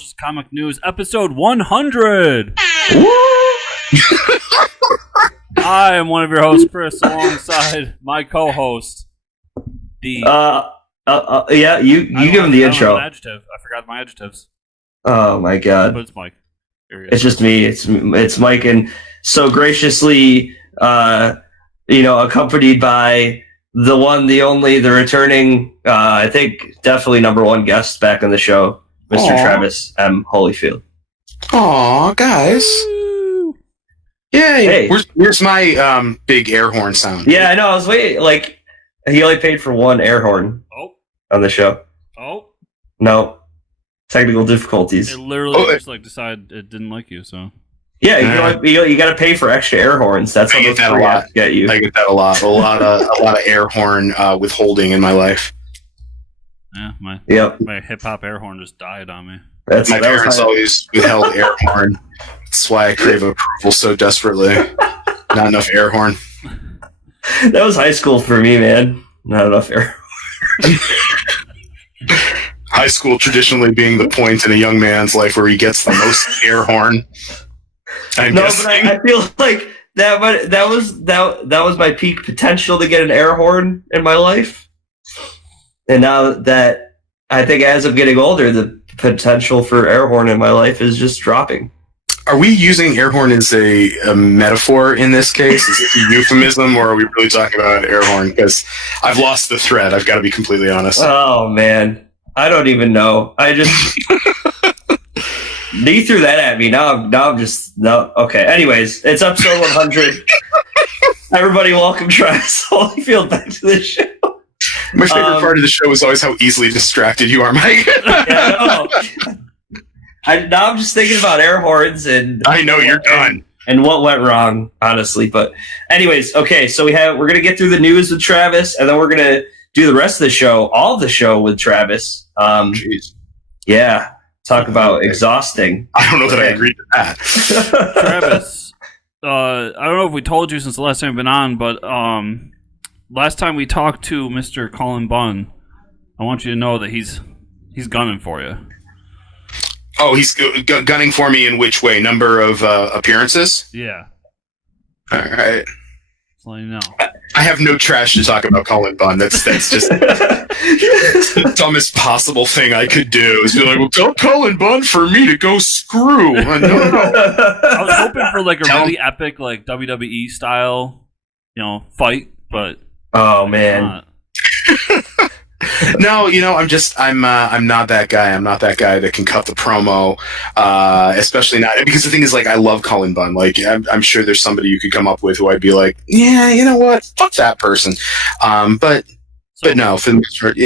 Fortress of Comic News, episode 100. I am one of your hosts, Chris, alongside my co-host, D. Yeah, you give him the intro. An adjective. I forgot my adjectives. Oh my god! But it's Mike. It's just me. It's Mike, and so graciously, accompanied by the one, the only, the returning, I think definitely number one guest back on the show, Mr. Travis Holyfield. Aw, guys. Yay. Hey. Where's my big air horn sound? Yeah, I know. I was waiting. Like, he only paid for one air horn on the show. No. Technical difficulties. It literally just decided it didn't like you, so. Yeah, you got to pay for extra air horns. That's how those free apps get you. I get that a lot. A lot of air horn withholding in my life. Yeah, my hip hop air horn just died on me. My parents always withheld air horn. That's why I crave approval so desperately. Not enough air horn. That was high school for me, man. Not enough air horn. High school traditionally being the point in a young man's life where he gets the most air horn. But I feel like that was my peak potential to get an air horn in my life. And now that I think as I'm getting older, the potential for air horn in my life is just dropping. Are we using air horn as a metaphor in this case? Is it a euphemism, or are we really talking about air horn? Because I've lost the thread. I've got to be completely honest. Oh, man. I don't even know. I just... He threw that at me. Now I'm just... No. Okay. Anyways, it's episode 100. Everybody welcome Travis Holyfield back to the show. My favorite part of the show is always how easily distracted you are, Mike. Now I'm just thinking about air horns and... I know, you're done. And what went wrong, honestly. But anyways, okay, so we're going to get through the news with Travis, and then we're going to do the rest of the show, all of the show with Travis. Jeez. Yeah. Talk about exhausting. I don't know that I agree to that. Travis, I don't know if we told you since the last time we've been on, but last time we talked to Mr. Colin Bunn, I want you to know that he's gunning for you. Oh, he's gunning for me in which way? Number of appearances? Yeah. All right. Just letting you know. I have no trash to talk about Colin Bunn. That's just the dumbest possible thing I could do. Is be like, well, tell Colin Bunn for me to go screw. No. I was hoping for a really epic WWE style, fight, but oh man. No, I'm not that guy. I'm not that guy that can cut the promo, especially not because the thing is, I love Colin Bunn. I'm sure there's somebody you could come up with who I'd be like, yeah, you know what, fuck that person. But no, for the most part,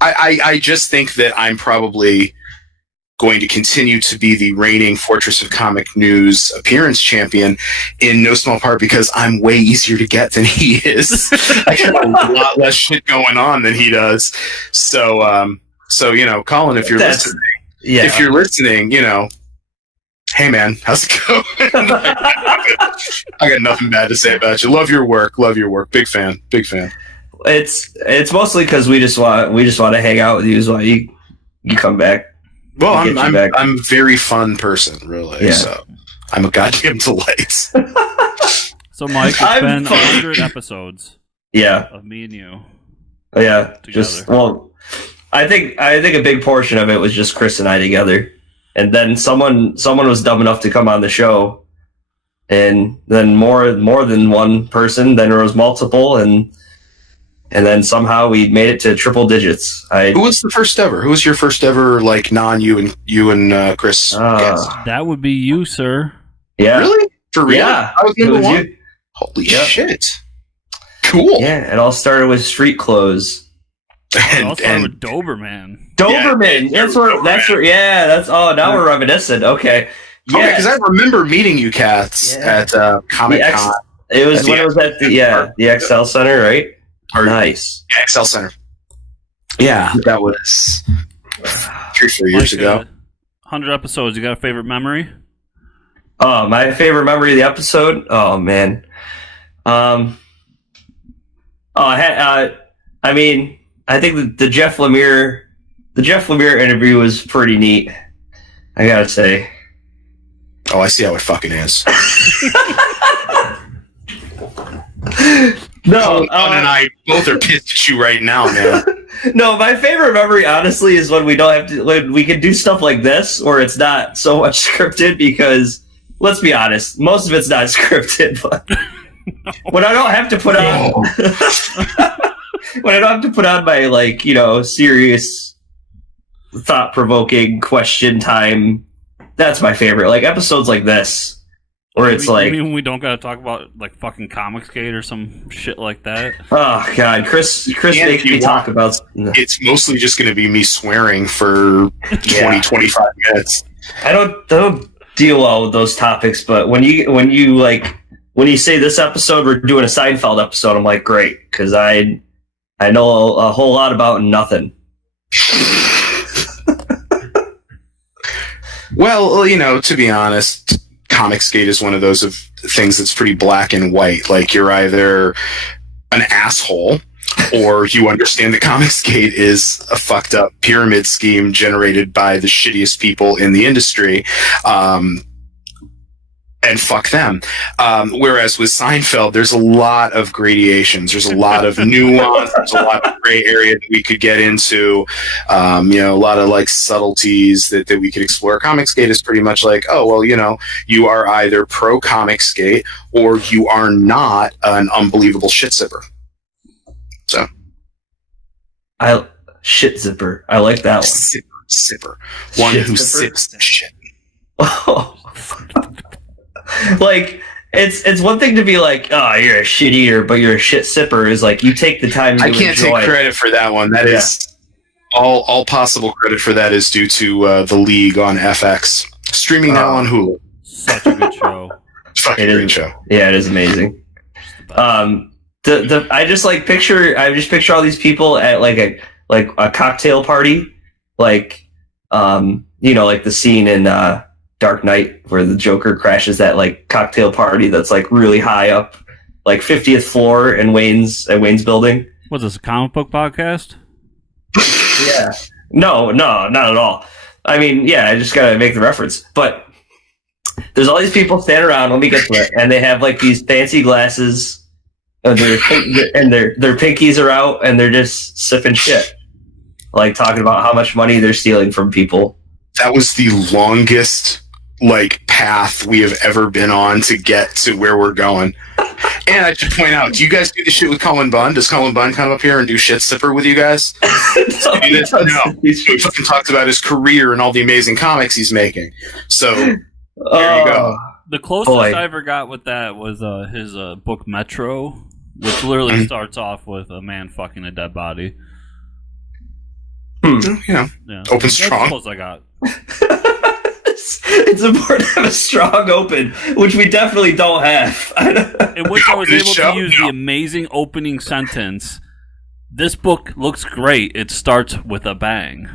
I just think that I'm probably going to continue to be the reigning Fortress of Comic News appearance champion, in no small part because I'm way easier to get than he is. I got a lot less shit going on than he does. So Colin, if you're listening, hey man, how's it going? I got nothing bad to say about you. Love your work. Big fan. It's mostly because we just want to hang out with you. Is why you come back. Well, I'm a very fun person, really. Yeah. So I'm a goddamn delight. So, Mike, it's been 100 episodes. Yeah. Of me and you. Yeah. Together. I think a big portion of it was just Chris and I together, and then someone was dumb enough to come on the show, and then more than one person. Then there was multiple, and then somehow we made it to triple digits. Who was the first ever? Who was your first ever, non-you and Chris guest? That would be you, sir. Yeah. Really? For real? Yeah. I was number one? You. Holy shit. Cool. Yeah, it all started with street clothes. It all started with Doberman. Doberman! Yeah, now we're reminiscent. Okay. Yeah, because I remember meeting you cats at Comic-Con. It was when it was at the XL Center, right? Nice. XL Center. Yeah, that was 3-4 years ago. 100 episodes. You got a favorite memory? Oh, my favorite memory of the episode? Oh, man. I think the Jeff Lemire interview was pretty neat. I gotta say. Oh, I see how it fucking is. No, Colin and I both are pissed at you right now, man. No, my favorite memory, honestly, is when we don't have to. When we can do stuff like this, or it's not so much scripted. Because let's be honest, most of it's not scripted. But when I don't have to put on, when I don't have to put on my serious, thought-provoking question time, that's my favorite. Like episodes like this. Or it's I mean, we don't gotta talk about like fucking Comicsgate or some shit like that. Oh god, Chris makes me talk about. It's mostly just going to be me swearing for 20-25 minutes. I don't deal well with those topics, but when you say this episode we're doing a Seinfeld episode, I'm like, great, because I know a whole lot about nothing. Well, to be honest, Comicsgate is one of those things that's pretty black and white. Like, you're either an asshole or you understand that Comicsgate is a fucked up pyramid scheme generated by the shittiest people in the industry. And fuck them. Whereas with Seinfeld, there's a lot of gradations. There's a lot of nuance. There's a lot of gray area that we could get into. A lot of like subtleties that we could explore. Comicsgate is pretty much like, oh, well, you are either pro Comicsgate or you are not an unbelievable shit zipper. So. Shit zipper. I like that one. Zipper. One Shit who zipper? sips the shit. Oh. Like it's one thing to be like, oh, you're a shit eater, but you're a shit sipper. Is like you take the time. I can't take credit for that one. That is all possible credit for that is due to The League on FX, streaming now on Hulu. Such a good show. Fucking great show. Yeah, it is amazing. I just picture all these people at like a cocktail party, like the scene in Dark Knight where the Joker crashes that like cocktail party that's like really high up, like 50th floor in Wayne's building. Was this a comic book podcast? Yeah. No, not at all. I mean, yeah, I just gotta make the reference. But there's all these people standing around. Let me get to it, and they have like these fancy glasses, and their pinkies are out, and they're just sipping shit, like talking about how much money they're stealing from people. That was the longest path we have ever been on to get to where we're going. And I should point out, do you guys do the shit with Colin Bunn? Does Colin Bunn come up here and do shit sipper with you guys? No. He fucking talks about his career and all the amazing comics he's making. So there you go. The closest I ever got with that was his book Metro, which literally starts off with a man fucking a dead body. Yeah. Open strong. That's the closest I got. It's important to have a strong open, which we definitely don't have. In which I was able to use the amazing opening sentence. This book looks great. It starts with a bang.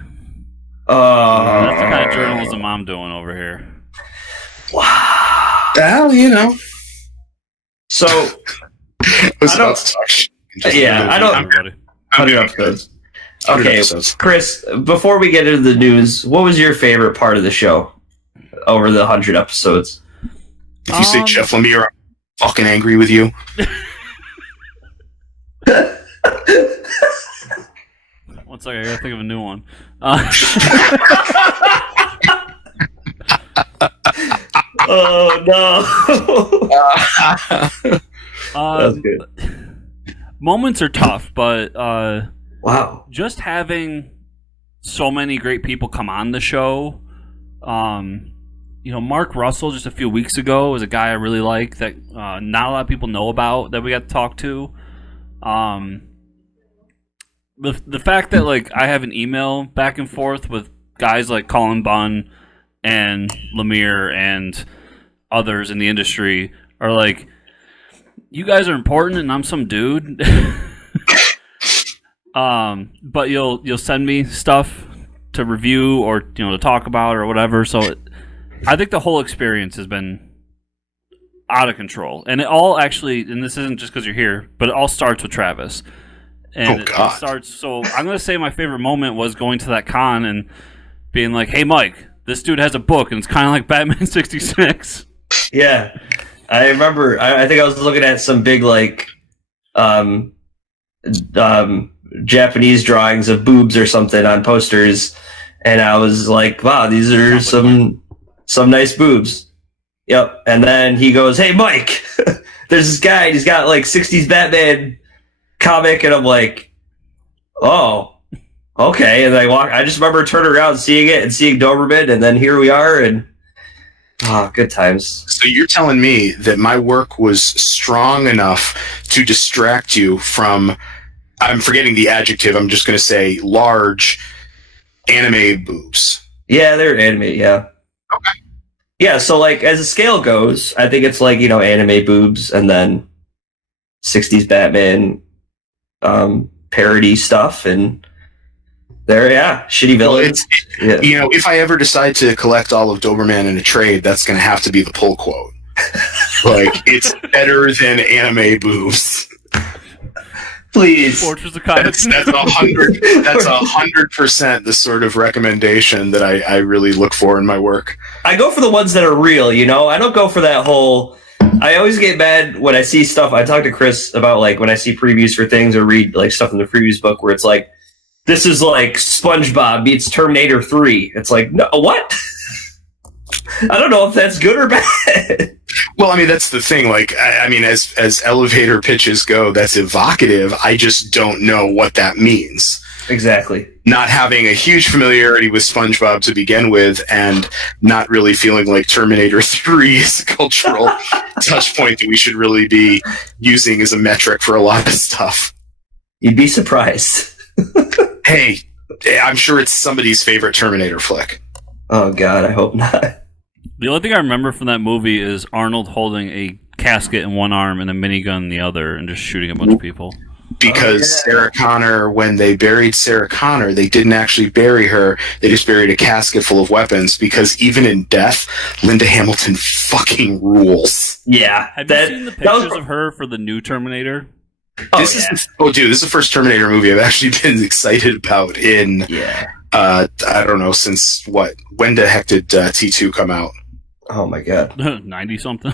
That's the kind of journalism I'm doing over here. Wow. Well, So, I don't. 100 episodes. Okay, Chris, before we get into the news, what was your favorite part of the show over the 100 episodes? If you say Jeff Lemire, I'm fucking angry with you. One second, I gotta think of a new one. Oh, no. That's good. Moments are tough, but wow, just having so many great people come on the show. Mark Russell just a few weeks ago was a guy I really like that not a lot of people know about that we got to talk to. The fact that I have an email back and forth with guys like Colin Bunn and Lemire and others in the industry are like, you guys are important and I'm some dude. But you'll send me stuff to review or to talk about or whatever. So I think the whole experience has been out of control, and it all actually, and this isn't just because you're here, but it all starts with Travis. And it starts. So I'm gonna say my favorite moment was going to that con and being like, "Hey, Mike, this dude has a book, and it's kind of like Batman 66. Yeah, I remember. I think I was looking at some big like Japanese drawings of boobs or something on posters, and I was like, "Wow, these are some nice boobs." Yep. And then he goes, "Hey, Mike, there's this guy. And he's got like '60s Batman comic," and I'm like, "Oh, okay." And I just remember turning around, seeing it, and seeing Doberman, and then here we are, and good times. So you're telling me that my work was strong enough to distract you from, I'm forgetting the adjective, I'm just going to say large anime boobs. Yeah, they're anime, yeah. Okay. Yeah, so like as the scale goes, I think it's like, anime boobs and then 60s Batman parody stuff, and shitty villains. If I ever decide to collect all of Doberman in a trade, that's going to have to be the pull quote. Like, it's better than anime boobs. Please. Fortress of Comics. That's 100% the sort of recommendation that I really look for in my work. I go for the ones that are real, I don't go for that whole... I always get mad when I see stuff. I talk to Chris about, like, when I see previews for things or read, like, stuff in the previews book where it's like, this is like SpongeBob meets Terminator 3. It's like, no, what? I don't know if that's good or bad. Well, I mean, that's the thing. Like, I mean, as elevator pitches go, that's evocative. I just don't know what that means. Exactly. Not having a huge familiarity with SpongeBob to begin with, and not really feeling like Terminator 3 is a cultural touch point that we should really be using as a metric for a lot of stuff. You'd be surprised. Hey, I'm sure it's somebody's favorite Terminator flick. Oh, God, I hope not. The only thing I remember from that movie is Arnold holding a casket in one arm and a minigun in the other and just shooting a bunch of people. Because Sarah Connor, when they buried Sarah Connor, they didn't actually bury her. They just buried a casket full of weapons, because even in death, Linda Hamilton fucking rules. Yeah. Have you seen the pictures of her for the new Terminator? This is the first Terminator movie I've actually been excited about in, I don't know, since when the heck did T2 come out? Oh my God. 90-something?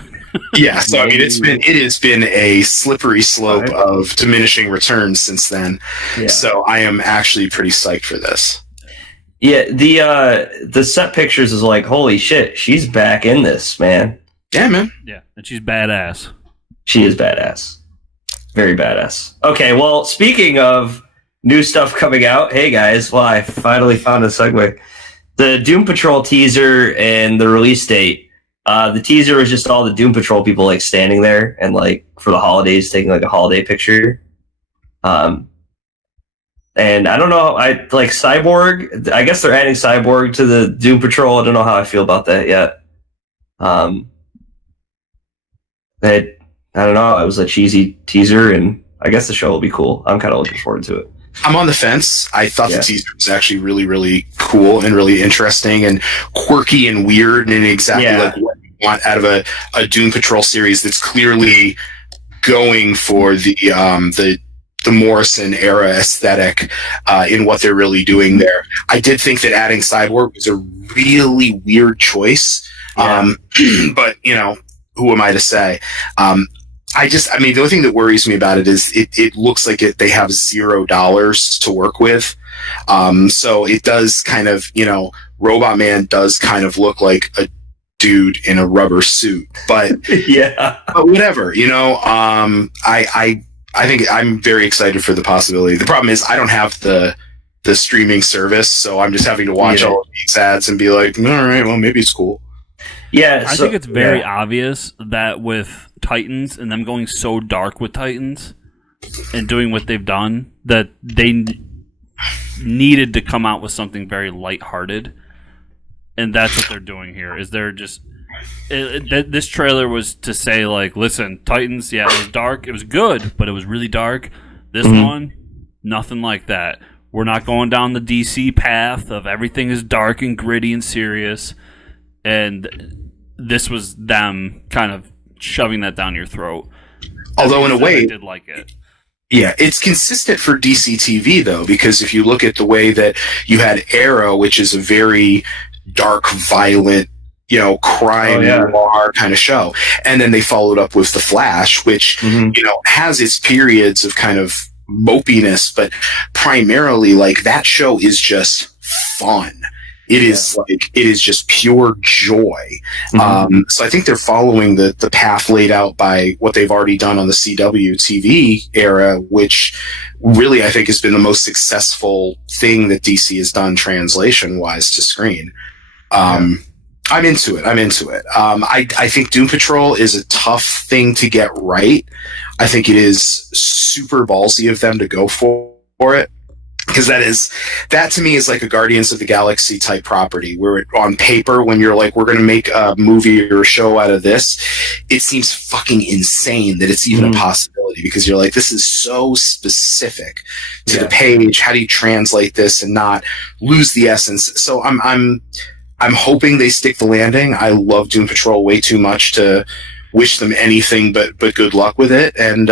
Yeah, so I mean, it has been a slippery slope of diminishing returns since then. Yeah. So I am actually pretty psyched for this. Yeah, the set pictures is like, holy shit, she's back in this, man. Yeah, man. Yeah, and she's badass. She is badass. Very badass. Okay, well, speaking of new stuff coming out, hey guys, well, I finally found a segue. The Doom Patrol teaser and the release date. The teaser was just all the Doom Patrol people like standing there and like for the holidays taking like a holiday picture. And I don't know, I like Cyborg. I guess they're adding Cyborg to the Doom Patrol. I don't know how I feel about that yet. I don't know. It was a cheesy teaser, and I guess the show will be cool. I'm kind of looking forward to it. I'm on the fence. I thought the teaser was actually really, really cool and really interesting and quirky and weird, and exactly like what you want out of a Doom Patrol series that's clearly going for the Morrison era aesthetic in what they're really doing there. I did think that adding Cyborg was a really weird choice, but who am I to say? I mean, the only thing that worries me about it is it looks like they have $0 to work with. So it does kind of, Robot Man does kind of look like a dude in a rubber suit, but but whatever, I think I'm very excited for the possibility. The problem is I don't have the streaming service, so I'm just having to watch all of these ads and be like, all right, well, maybe it's cool. Yeah, I think it's very obvious that with Titans and them going so dark with Titans and doing what they've done, that they needed to come out with something very lighthearted, and that's what they're doing here. Is they're just this trailer was to say like, listen, Titans, it was dark, it was good, but it was really dark. This one, nothing like that. We're not going down the DC path of everything is dark and gritty and serious. And this was them kind of shoving that down your throat. Although in a way, I did like it. Yeah, it's consistent for DC TV though, because if you look at the way that you had Arrow, which is a very dark, violent, crime noir kind of show. And then they followed up with The Flash, which, has its periods of kind of mopiness, but primarily, like, that show is just fun. It is just pure joy. So I think they're following the path laid out by what they've already done on the CW TV era, which really I think has been the most successful thing that DC has done translation-wise to screen. I'm into it. I think Doom Patrol is a tough thing to get right. I think it is super ballsy of them to go for it. Because that to me is like a Guardians of the Galaxy type property, where on paper, when you're like, we're going to make a movie or a show out of this, it seems fucking insane that it's even a possibility, because you're like, this is so specific to the page. How do you translate this and not lose the essence? So I'm hoping they stick the landing. I love Doom Patrol way too much to wish them anything but good luck with it. And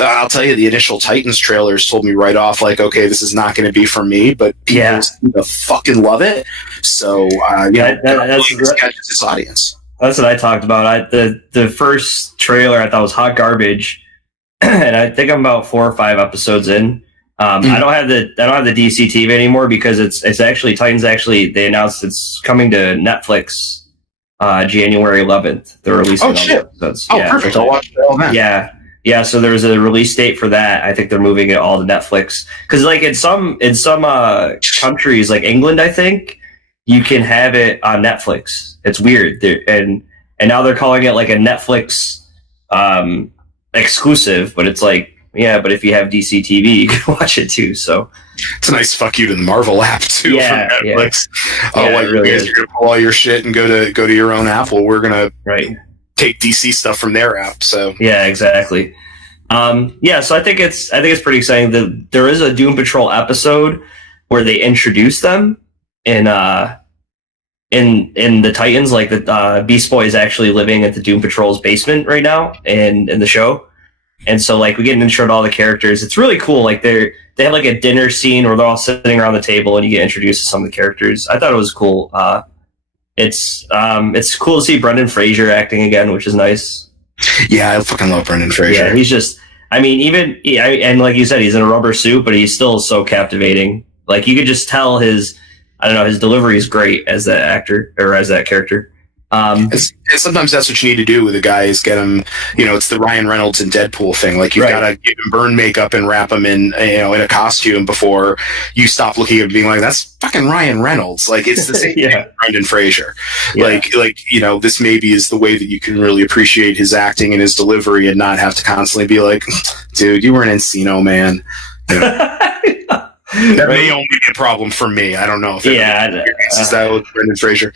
I'll tell you, the initial Titans trailers told me right off, like, okay, this is not going to be for me, but people seem to fucking love it. So that's this audience. That's what I talked about. The first trailer I thought was hot garbage, and I think I'm about 4 or 5 episodes in. I don't have the DC TV anymore, because it's actually Titans. Actually, they announced it's coming to Netflix. January 11th, they're releasing all the episodes. Perfect. I'll watch it all then. Yeah. So there's a release date for that. I think they're moving it all to Netflix, because like in some countries, like England, I think you can have it on Netflix. It's weird, and now they're calling it like a Netflix exclusive, but it's like, but if you have DC TV, you can watch it too. So it's a nice fuck you to the Marvel app too from Netflix. It really you guys are gonna pull all your shit and go to your own app. Well, we're gonna take DC stuff from their app. So exactly. So I think it's pretty exciting that there is a Doom Patrol episode where they introduce them in the Titans, like the Beast Boy is actually living at the Doom Patrol's basement right now in the show. And so, like, we get an intro to all the characters. It's really cool. Like, they have like a dinner scene where they're all sitting around the table, and you get introduced to some of the characters. I thought it was cool. It's cool to see Brendan Fraser acting again, which is nice. Yeah, I fucking love Brendan Fraser. Yeah, he's just, and like you said, he's in a rubber suit, but he's still so captivating. Like, you could just tell his delivery is great as that actor, or as that character. And sometimes that's what you need to do with a guy, is get him, it's the Ryan Reynolds and Deadpool thing. Like, you've got to give him burn makeup and wrap him in a costume before you stop looking at him being like, that's fucking Ryan Reynolds. Like, it's the same thing with Brendan Fraser. Like, this maybe is the way that you can really appreciate his acting and his delivery and not have to constantly be like, dude, you were an Encino Man. That may only be a problem for me. I don't know if is that with Brendan Fraser.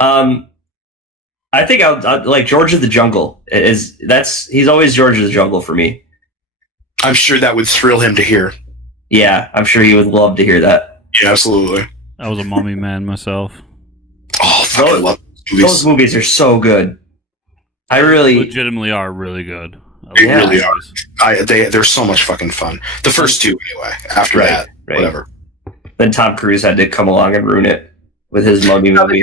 I think I'll like George of the Jungle. He's always George of the Jungle for me. I'm sure that would thrill him to hear. Yeah, I'm sure he would love to hear that. Yeah, absolutely. I was a Mummy man myself. Oh, fucking love movies. Those movies are so good. I really legitimately are really good. They really are. They're so much fucking fun. The first two, anyway. After that, whatever. Then Tom Cruise had to come along and ruin it with his Mummy movie.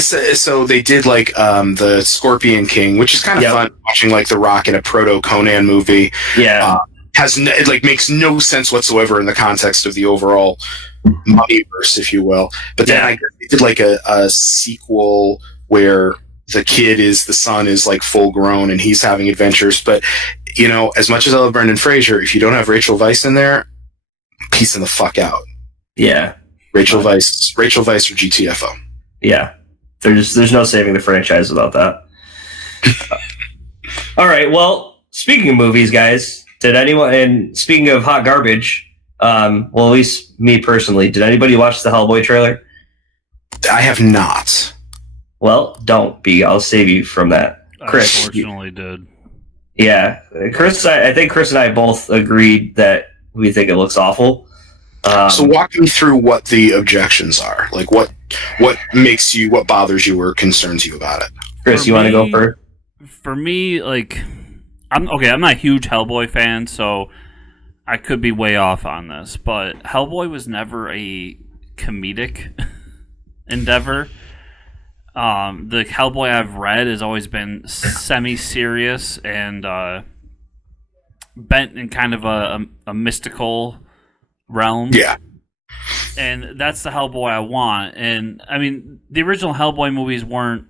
So they did like the Scorpion King, which is kind of fun, watching like The Rock in a proto Conan movie. Yeah, it makes no sense whatsoever in the context of the overall Mummyverse, if you will. But then I guess they did like a sequel where the son is like full grown and he's having adventures. But as much as I love Brendan Fraser, if you don't have Rachel Weisz in there, piecing the fuck out. Yeah. Rachel Weisz or GTFO. Yeah, there's no saving the franchise without that. All right, well, speaking of movies, guys, and speaking of hot garbage, well, at least me personally, did anybody watch the Hellboy trailer? I have not. Well, don't be. I'll save you from that. Chris, unfortunately, did. Yeah, Chris. I think Chris and I both agreed that we think it looks awful. So walk me through what the objections are. Like, what bothers you or concerns you about it? Chris, you want to go first? For me, like, I'm not a huge Hellboy fan, so I could be way off on this, but Hellboy was never a comedic endeavor. The Hellboy I've read has always been semi-serious and bent in kind of a mystical realm. Yeah. And that's the Hellboy I want. And, I mean, the original Hellboy movies weren't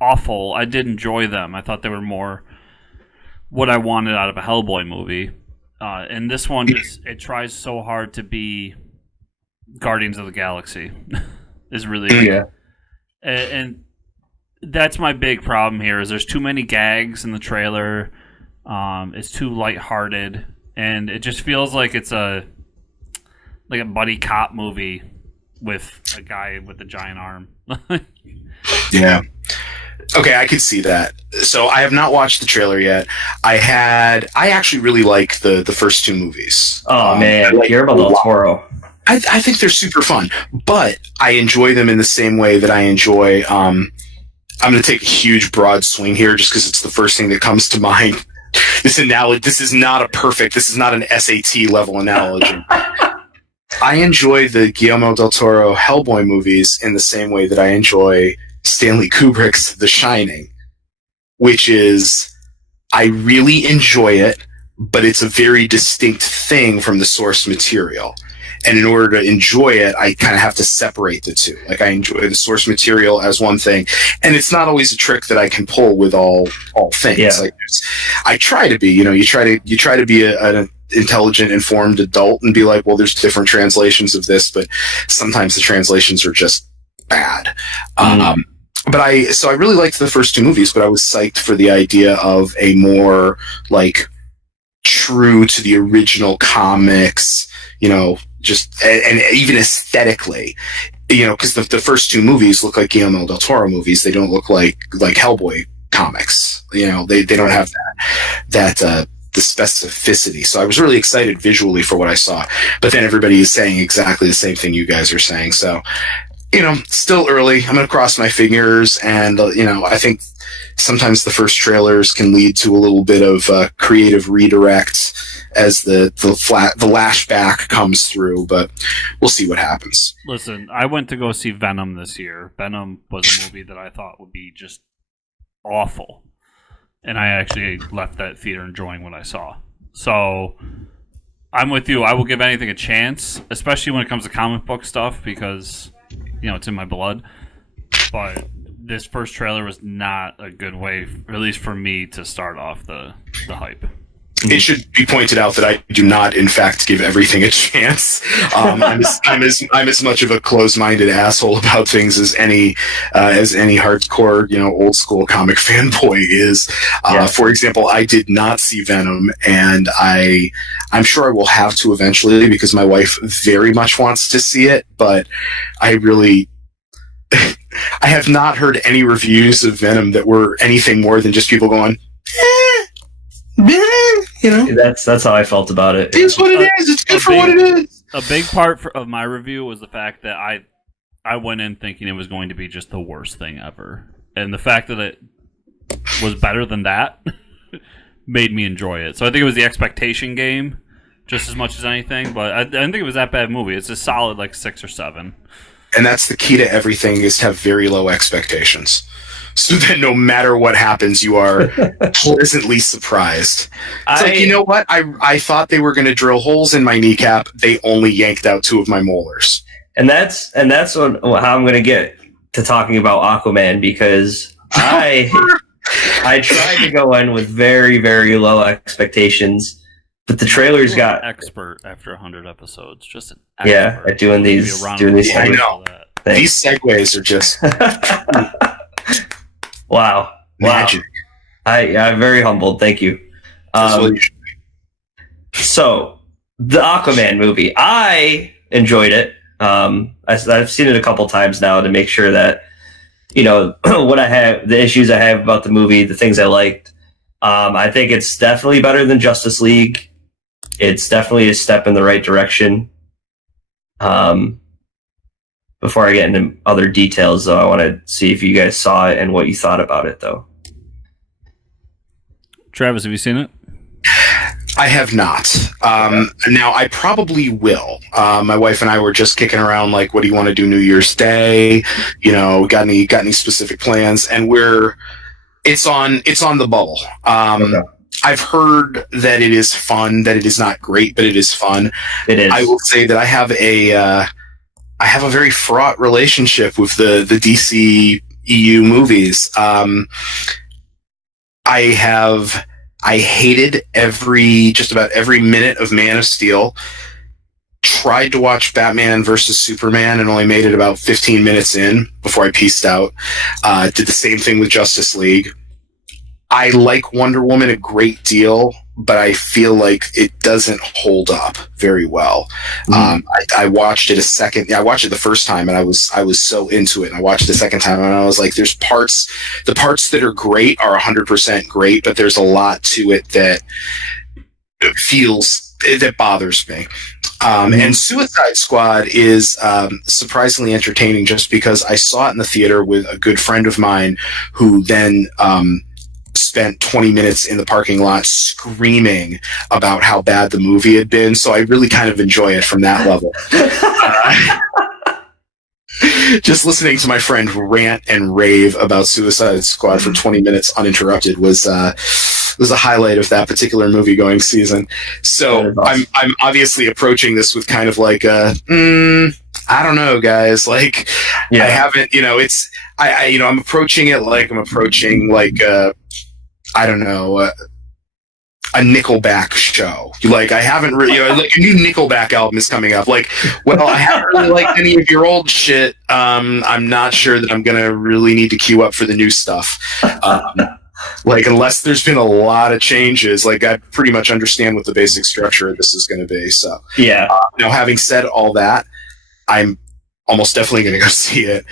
awful. I did enjoy them. I thought they were more what I wanted out of a Hellboy movie. And this one, it tries so hard to be Guardians of the Galaxy. Is really good. Yeah. And that's my big problem here is there's too many gags in the trailer. It's too lighthearted. And it just feels like it's a buddy cop movie with a guy with a giant arm. Yeah. Okay, I could see that. So I have not watched the trailer yet. I actually really like the first two movies. Oh man, Guillermo del Toro. I think they're super fun, but I enjoy them in the same way that I enjoy. I'm going to take a huge broad swing here, just because it's the first thing that comes to mind. This is not an SAT level analogy. I enjoy the Guillermo del Toro Hellboy movies in the same way that I enjoy Stanley Kubrick's The Shining, which is, I really enjoy it, but it's a very distinct thing from the source material. And in order to enjoy it, I kind of have to separate the two. Like, I enjoy the source material as one thing, and it's not always a trick that I can pull with all things. Yeah. Like, I try to be, you try to be an intelligent, informed adult and be like, well, there's different translations of this, but sometimes the translations are just bad. But I really liked the first two movies, but I was psyched for the idea of a more like true to the original comics, just and even aesthetically, because the first two movies look like Guillermo del Toro movies. They don't look like Hellboy comics. They don't have that the specificity. So I was really excited visually for what I saw. But then everybody is saying exactly the same thing you guys are saying. So, still early. I'm going to cross my fingers, and I think sometimes the first trailers can lead to a little bit of creative redirect as the lashback comes through, but we'll see what happens. Listen, I went to go see Venom this year. Venom was a movie that I thought would be just awful, and I actually left that theater enjoying what I saw. So I'm with you. I will give anything a chance, especially when it comes to comic book stuff, because it's in my blood. But this first trailer was not a good way, at least for me, to start off the hype. It should be pointed out that I do not, in fact, give everything a chance. I'm as much of a closed-minded asshole about things as any hardcore, old school comic fanboy is. For example, I did not see Venom, and I'm sure I will have to eventually because my wife very much wants to see it. But I have not heard any reviews of Venom that were anything more than just people going, That's how I felt about it. It's what it is. It's good for what it is. A big part of my review was the fact that I went in thinking it was going to be just the worst thing ever, and the fact that it was better than that made me enjoy it. So I think it was the expectation game just as much as anything. But I didn't think it was that bad a movie. It's a solid 6 or 7. And that's the key to everything, is to have very low expectations. So that no matter what happens, you are pleasantly surprised. It's like, you know what? I thought they were going to drill holes in my kneecap. They only yanked out 2 of my molars. And that's how I'm going to get to talking about Aquaman, because I tried to go in with very, very low expectations, but the trailers got expert after 100 episodes. Just an expert. Yeah, at doing these. I know. These segues are just. Wow. Magic. I'm very humbled. Thank you. So, the Aquaman movie. I enjoyed it. I've seen it a couple times now to make sure that, what I have, the issues I have about the movie, the things I liked. I think it's definitely better than Justice League. It's definitely a step in the right direction. Before I get into other details, though, I want to see if you guys saw it and what you thought about it, though. Travis, have you seen it? I have not. Now I probably will. My wife and I were just kicking around like, what do you want to do New Year's Day? You know, got any specific plans? And it's on the bubble. Okay. I've heard that it is fun, that it is not great, but it is fun. It is. I will say that I have a very fraught relationship with the DC EU movies. I hated just about every minute of Man of Steel. Tried to watch Batman versus Superman and only made it about 15 minutes in before I peaced out. Did the same thing with Justice League. I like Wonder Woman a great deal, but I feel like it doesn't hold up very well. I watched it I watched it the first time and I was so into it. And I watched it the second time and I was like, the parts that are great are 100% great, but there's a lot to it that bothers me. And Suicide Squad is surprisingly entertaining just because I saw it in the theater with a good friend of mine who then spent 20 minutes in the parking lot screaming about how bad the movie had been. So I really kind of enjoy it from that level. Just listening to my friend rant and rave about Suicide Squad for 20 minutes uninterrupted was a highlight of that particular movie-going season. So I'm obviously approaching this with kind of like I don't know, guys. Like, yeah. I haven't, I'm approaching it like I'm approaching like I don't know, a Nickelback show. Like, I haven't really, like a new Nickelback album is coming up. Like, well, I haven't really liked any of your old shit. I'm not sure that I'm gonna really need to queue up for the new stuff. Like, unless there's been a lot of changes, like I pretty much understand what the basic structure of this is going to be. So, yeah. Now, having said all that, I'm almost definitely going to go see it.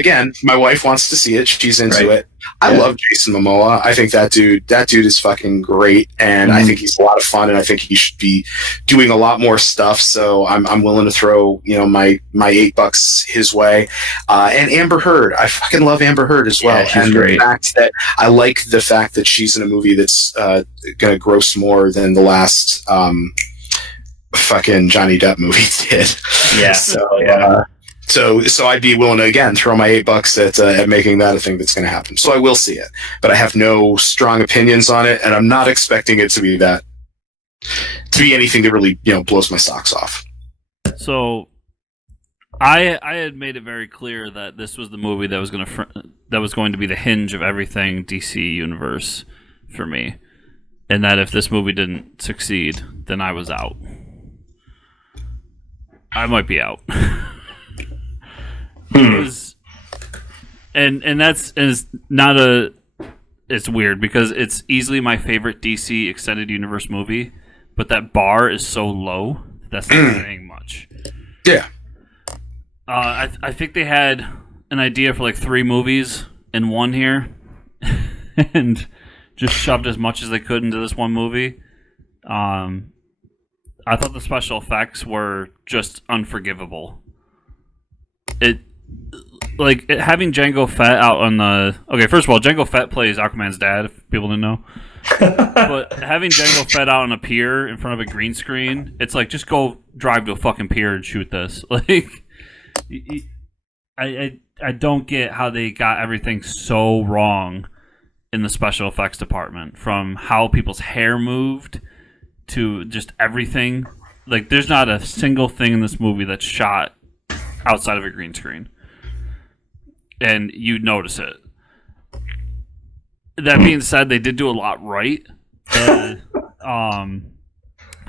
Again, my wife wants to see it. She's into it. I love Jason Momoa. I think that dude is fucking great, and I think he's a lot of fun, and I think he should be doing a lot more stuff. So I'm willing to throw my $8 his way. And Amber Heard, I fucking love Amber Heard as well. Yeah, she's and great. I like the fact that she's in a movie that's going to gross more than the last fucking Johnny Depp movie did. Yeah. So I'd be willing to again throw my $8 at making that a thing that's going to happen. So I will see it, but I have no strong opinions on it, and I'm not expecting it to be anything that really blows my socks off. So I had made it very clear that this was the movie that was going to be the hinge of everything DC universe for me, and that if this movie didn't succeed, then I was out. I might be out. It's weird because it's easily my favorite DC extended universe movie, but that bar is so low that's not saying much. Yeah. I think they had an idea for like 3 movies in one here, and just shoved as much as they could into this one movie. I thought the special effects were just unforgivable. Having Jango Fett out on the... Okay, first of all, Jango Fett plays Aquaman's dad, if people didn't know. But having Jango Fett out on a pier in front of a green screen, it's like, just go drive to a fucking pier and shoot this. Like, I don't get how they got everything so wrong in the special effects department. From how people's hair moved to just everything. Like, there's not a single thing in this movie that's shot outside of a green screen. And you notice it. That being said, they did do a lot right. The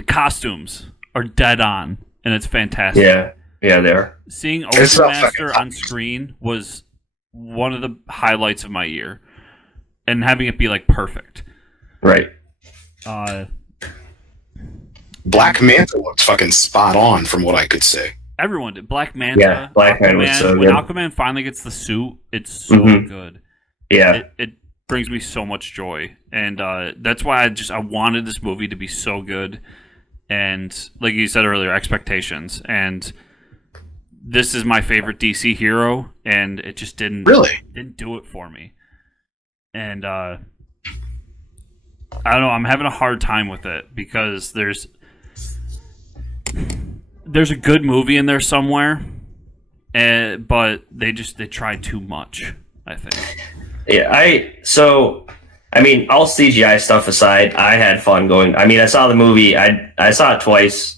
costumes are dead on, and it's fantastic. Yeah, they are. Seeing Ocean Master on screen was one of the highlights of my year. And having it be, like, perfect. Right. Black Manta looked fucking spot on from what I could see. Everyone did. Black Manta. Yeah, Black Manta was so when good. Aquaman finally gets the suit, it's so good. Yeah. It brings me so much joy. And that's why I wanted this movie to be so good. And like you said earlier, expectations. And this is my favorite DC hero, and it just didn't do it for me. And I don't know. I'm having a hard time with it because there's a good movie in there somewhere, but they tried too much, I think. Yeah, all CGI stuff aside, I had fun going. I mean, I saw the movie. I saw it twice.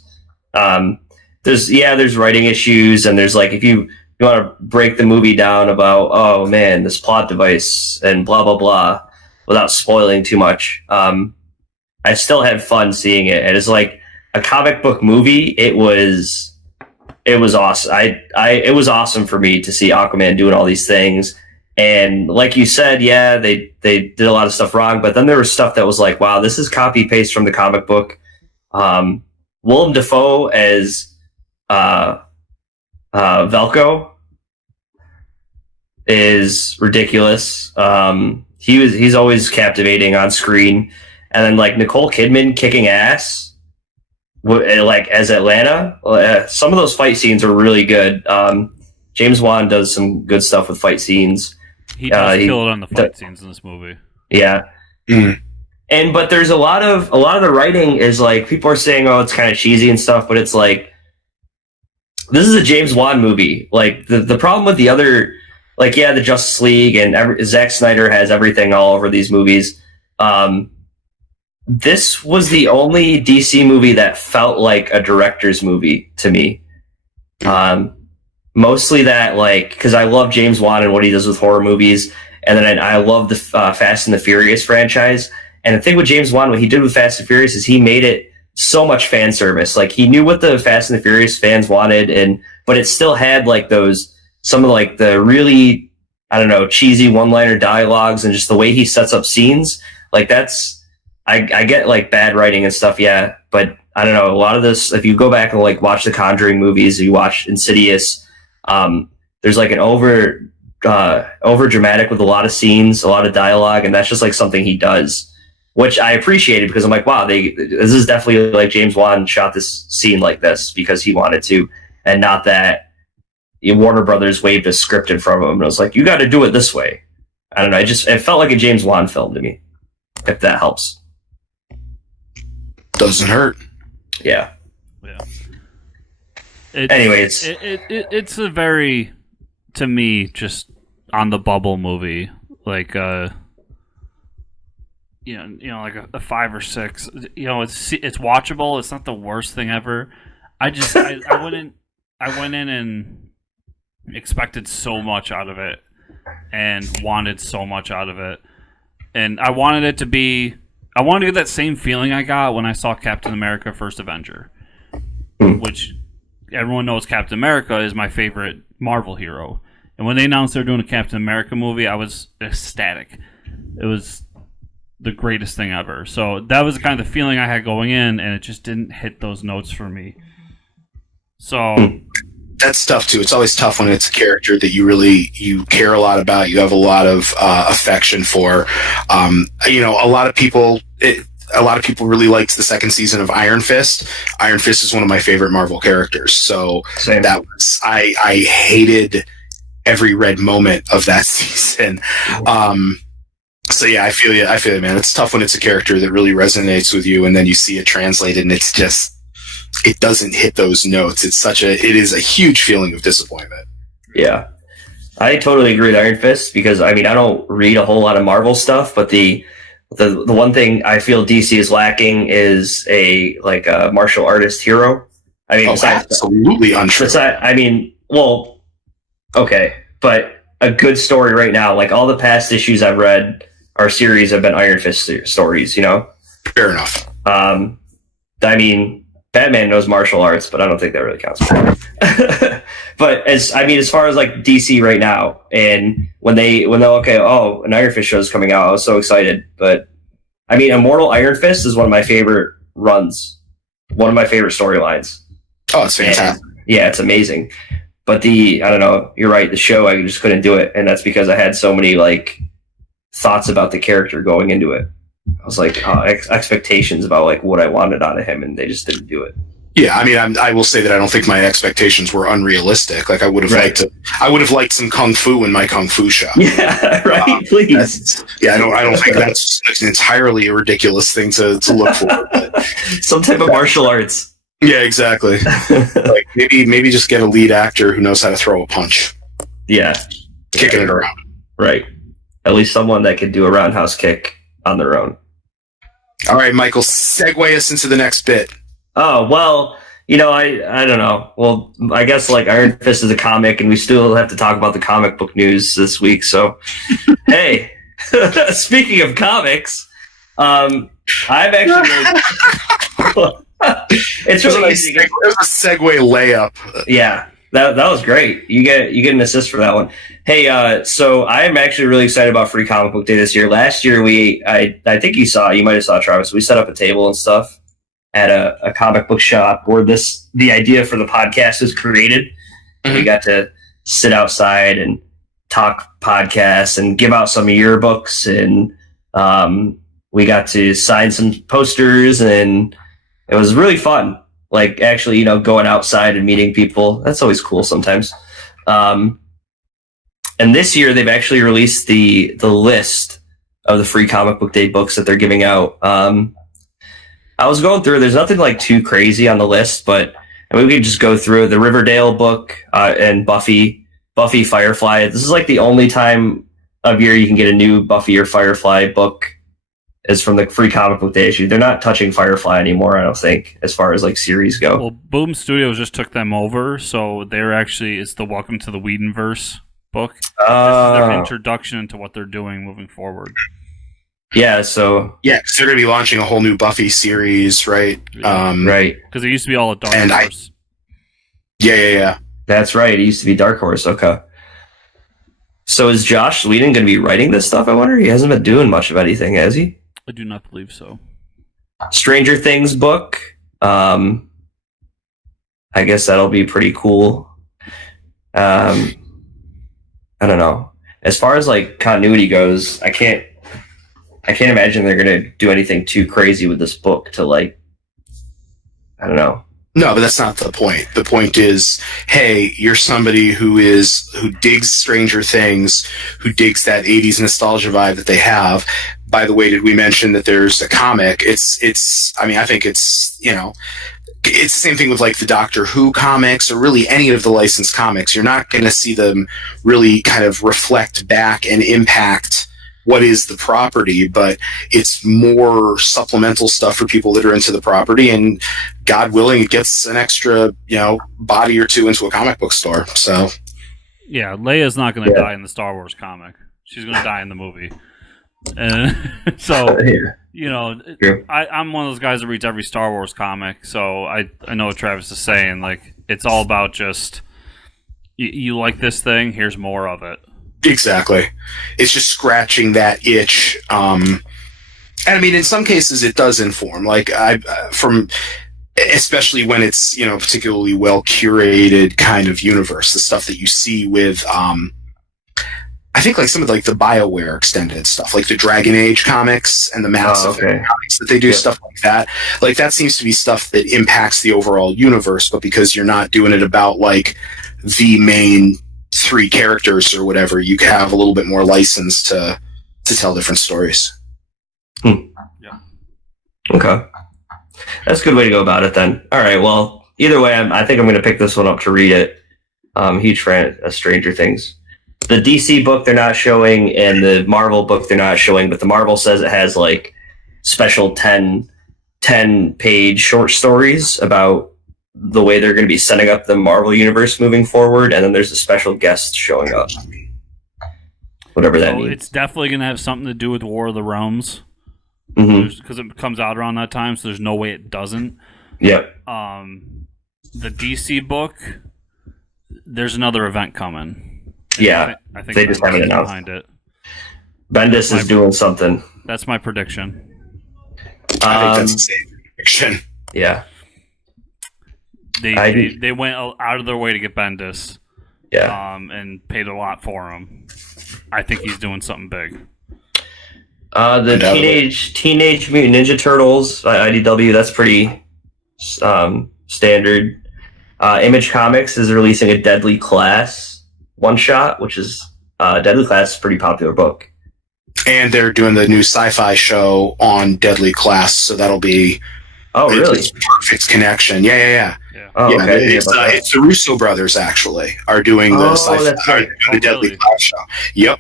There's writing issues, and there's like if you want to break the movie down about, oh man, this plot device and blah blah blah, without spoiling too much. I still had fun seeing it. And it's like a comic book movie. It was awesome. It was awesome for me to see Aquaman doing all these things. And like you said, yeah, they did a lot of stuff wrong, but then there was stuff that was like, wow, this is copy paste from the comic book. Willem Dafoe as Velko is ridiculous. He's always captivating on screen, and then like Nicole Kidman kicking ass, like as Atlanta. Some of those fight scenes are really good. James Wan does some good stuff with fight scenes. He does kill it on the fight scenes in this movie. Yeah. Mm-hmm. But there's a lot of the writing is like, people are saying, oh, it's kind of cheesy and stuff, but it's like, this is a James Wan movie. Like the problem with the other, like, yeah, the Justice League and Zack Snyder has everything all over these movies. This was the only DC movie that felt like a director's movie to me. Mostly that, like, because I love James Wan and what he does with horror movies, and then I love the Fast and the Furious franchise. And the thing with James Wan, what he did with Fast and Furious is he made it so much fan service. Like, he knew what the Fast and the Furious fans wanted, but it still had like some of like the really, I don't know, cheesy one-liner dialogues, and just the way he sets up scenes. Like, that's, I get like bad writing and stuff, yeah, but I don't know, a lot of this, if you go back and like watch the Conjuring movies, you watch Insidious, there's like an over dramatic with a lot of scenes, a lot of dialogue, and that's just like something he does, which I appreciated, because I'm like, wow, this is definitely like James Wan shot this scene like this because he wanted to, and not that Warner Brothers waved a script in front of him and was like, you got to do it this way. I don't know. It felt like a James Wan film to me, if that helps. Doesn't hurt. Yeah. Anyways, it's a very, to me, just on the bubble movie, like like a 5 or 6. It's watchable. It's not the worst thing ever. I went in and expected so much out of it, and wanted so much out of it, and I wanted to get that same feeling I got when I saw Captain America: First Avenger, which everyone knows Captain America is my favorite Marvel hero. And when they announced they were doing a Captain America movie, I was ecstatic. It was the greatest thing ever. So that was the kind of feeling I had going in, and it just didn't hit those notes for me. So that's tough too. It's always tough when it's a character that you care a lot about, you have a lot of affection for. A lot of people really liked the second season of Iron Fist. Iron Fist is one of my favorite Marvel characters. So Same. That was, I hated every red moment of that season. So yeah, I feel you, man. It's tough when it's a character that really resonates with you, and then you see it translated, and it's just, it doesn't hit those notes. It is a huge feeling of disappointment. Yeah. I totally agree with Iron Fist, because I don't read a whole lot of Marvel stuff, but the one thing I feel DC is lacking is a martial artist hero. Absolutely untrue. Okay, but a good story right now, like all the past issues I've read or series have been Iron Fist stories, Fair enough. Batman knows martial arts, but I don't think that really counts. But as far as like DC right now, and when they're okay, oh, an Iron Fist show is coming out, I was so excited. But Immortal Iron Fist is one of my favorite runs, one of my favorite storylines. Oh, it's fantastic. And, yeah, it's amazing. But I don't know, you're right, the show, I just couldn't do it, and that's because I had so many like thoughts about the character going into it. I was like, expectations about like what I wanted out of him, and they just didn't do it. Yeah, I mean, I will say that I don't think my expectations were unrealistic. Like I would have liked some kung fu in my kung fu show. Yeah, right. Please. I don't think that's an entirely ridiculous thing to look for. But, some type of martial arts. yeah, exactly. Like maybe just get a lead actor who knows how to throw a punch. Yeah, kicking it around. Right. At least someone that could do a roundhouse kick on their own. All right, Michael, segue us into the next bit. Oh, well, I don't know. Well, I guess like Iron Fist is a comic, and we still have to talk about the comic book news this week. So, hey, speaking of comics, I'm actually. It's really easy. It was a segue layup. Yeah, that was great. You get an assist for that one. Hey, so I'm actually really excited about Free Comic Book Day this year. Last year, I think you might have saw Travis. We set up a table and stuff at a comic book shop where the idea for the podcast was created. Mm-hmm. We got to sit outside and talk podcasts and give out some yearbooks, and we got to sign some posters, and it was really fun. Like actually, going outside and meeting people. That's always cool sometimes. And this year they've actually released the list of the Free Comic Book Day books that they're giving out. I was going through. There's nothing like too crazy on the list, but we could just go through the Riverdale book and Buffy, Firefly. This is like the only time of year you can get a new Buffy or Firefly book is from the Free Comic Book Day issue. They're not touching Firefly anymore, I don't think, as far as like series go. Well, Boom Studios just took them over, so it's the Welcome to the Whedonverse book. This is their introduction into what they're doing moving forward. Yeah, so... Yeah, because they're going to be launching a whole new Buffy series, right? Yeah. Right. Because it used to be all a Dark Horse. Yeah. That's right. It used to be Dark Horse. Okay. So is Josh Whedon going to be writing this stuff, I wonder? He hasn't been doing much of anything, has he? I do not believe so. Stranger Things book. I guess that'll be pretty cool. I don't know. As far as like continuity goes, I can't imagine they're going to do anything too crazy with this book to like, I don't know. No, but that's not the point. The point is, hey, you're somebody who digs Stranger Things, who digs that 80s nostalgia vibe that they have. By the way, did we mention that there's a comic? I think it's the same thing with like the Doctor Who comics or really any of the licensed comics. You're not going to see them really kind of reflect back and impact what is the property, but it's more supplemental stuff for people that are into the property, and God willing, it gets an extra, body or two into a comic book store. So, yeah, Leia's not going to die in the Star Wars comic. She's going to die in the movie. And so, I'm one of those guys that reads every Star Wars comic, so I know what Travis is saying. Like, it's all about just, you like this thing, here's more of it. Exactly. It's just scratching that itch. And I mean, in some cases it does inform, like especially when it's, particularly well curated kind of universe, the stuff that you see with, I think like some of like the BioWare extended stuff, like the Dragon Age comics and the Mass Effect comics that they do, stuff like that. Like that seems to be stuff that impacts the overall universe, but because you're not doing it about like the main 3 characters or whatever, you can have a little bit more license to tell different stories. Yeah. Okay. That's a good way to go about it then. All right. Well, either way, I think I'm going to pick this one up to read it. Huge fan of Stranger Things. The DC book they're not showing, and the Marvel book they're not showing, but the Marvel says it has like special 10-page short stories about the way they're going to be setting up the Marvel universe moving forward, and then there's a special guest showing up. Whatever that means. It's definitely going to have something to do with War of the Realms. Because it comes out around that time, so there's no way it doesn't. Yep. The DC book, there's another event coming. Yeah. I think they just haven't announced behind it. Bendis is doing something. That's my prediction. I think that's the same prediction. Yeah. They went out of their way to get Bendis. Yeah. And paid a lot for him. I think he's doing something big. The Teenage Mutant Ninja Turtles, IDW, that's pretty standard. Image Comics is releasing a Deadly Class one-shot, which is Deadly Class is a pretty popular book. And they're doing the new sci-fi show on Deadly Class, so that'll be really? It's a perfect connection. Yeah. Oh, Yeah, okay. it's the Russo brothers actually are doing the that's right. the Deadly really? Class show. Yep.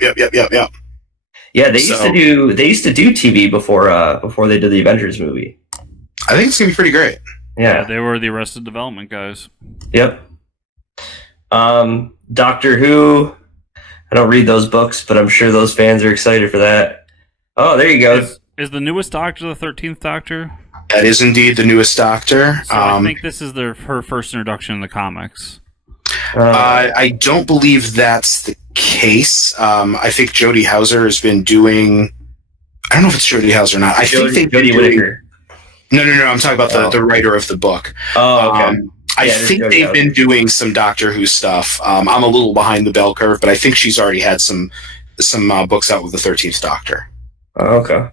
Yeah, they used to do TV before they did the Avengers movie. I think it's gonna be pretty great. Yeah, Yeah. they were the Arrested Development guys. Yep. Doctor Who. I don't read those books, but I'm sure those fans are excited for that. Oh, there you go. Is the newest Doctor the 13th Doctor? That is indeed the newest Doctor. So I think this is her first introduction in the comics. I don't believe that's the case. I think Jodie Hauser has been doing. I don't know if it's Jodie Hauser or not. I think they've been Jodie doing. Whittaker. No. I'm talking about the writer of the book. Oh, okay. I think they've been doing some Doctor Who stuff. I'm a little behind the bell curve, but I think she's already had some books out with the 13th Doctor. Oh, okay.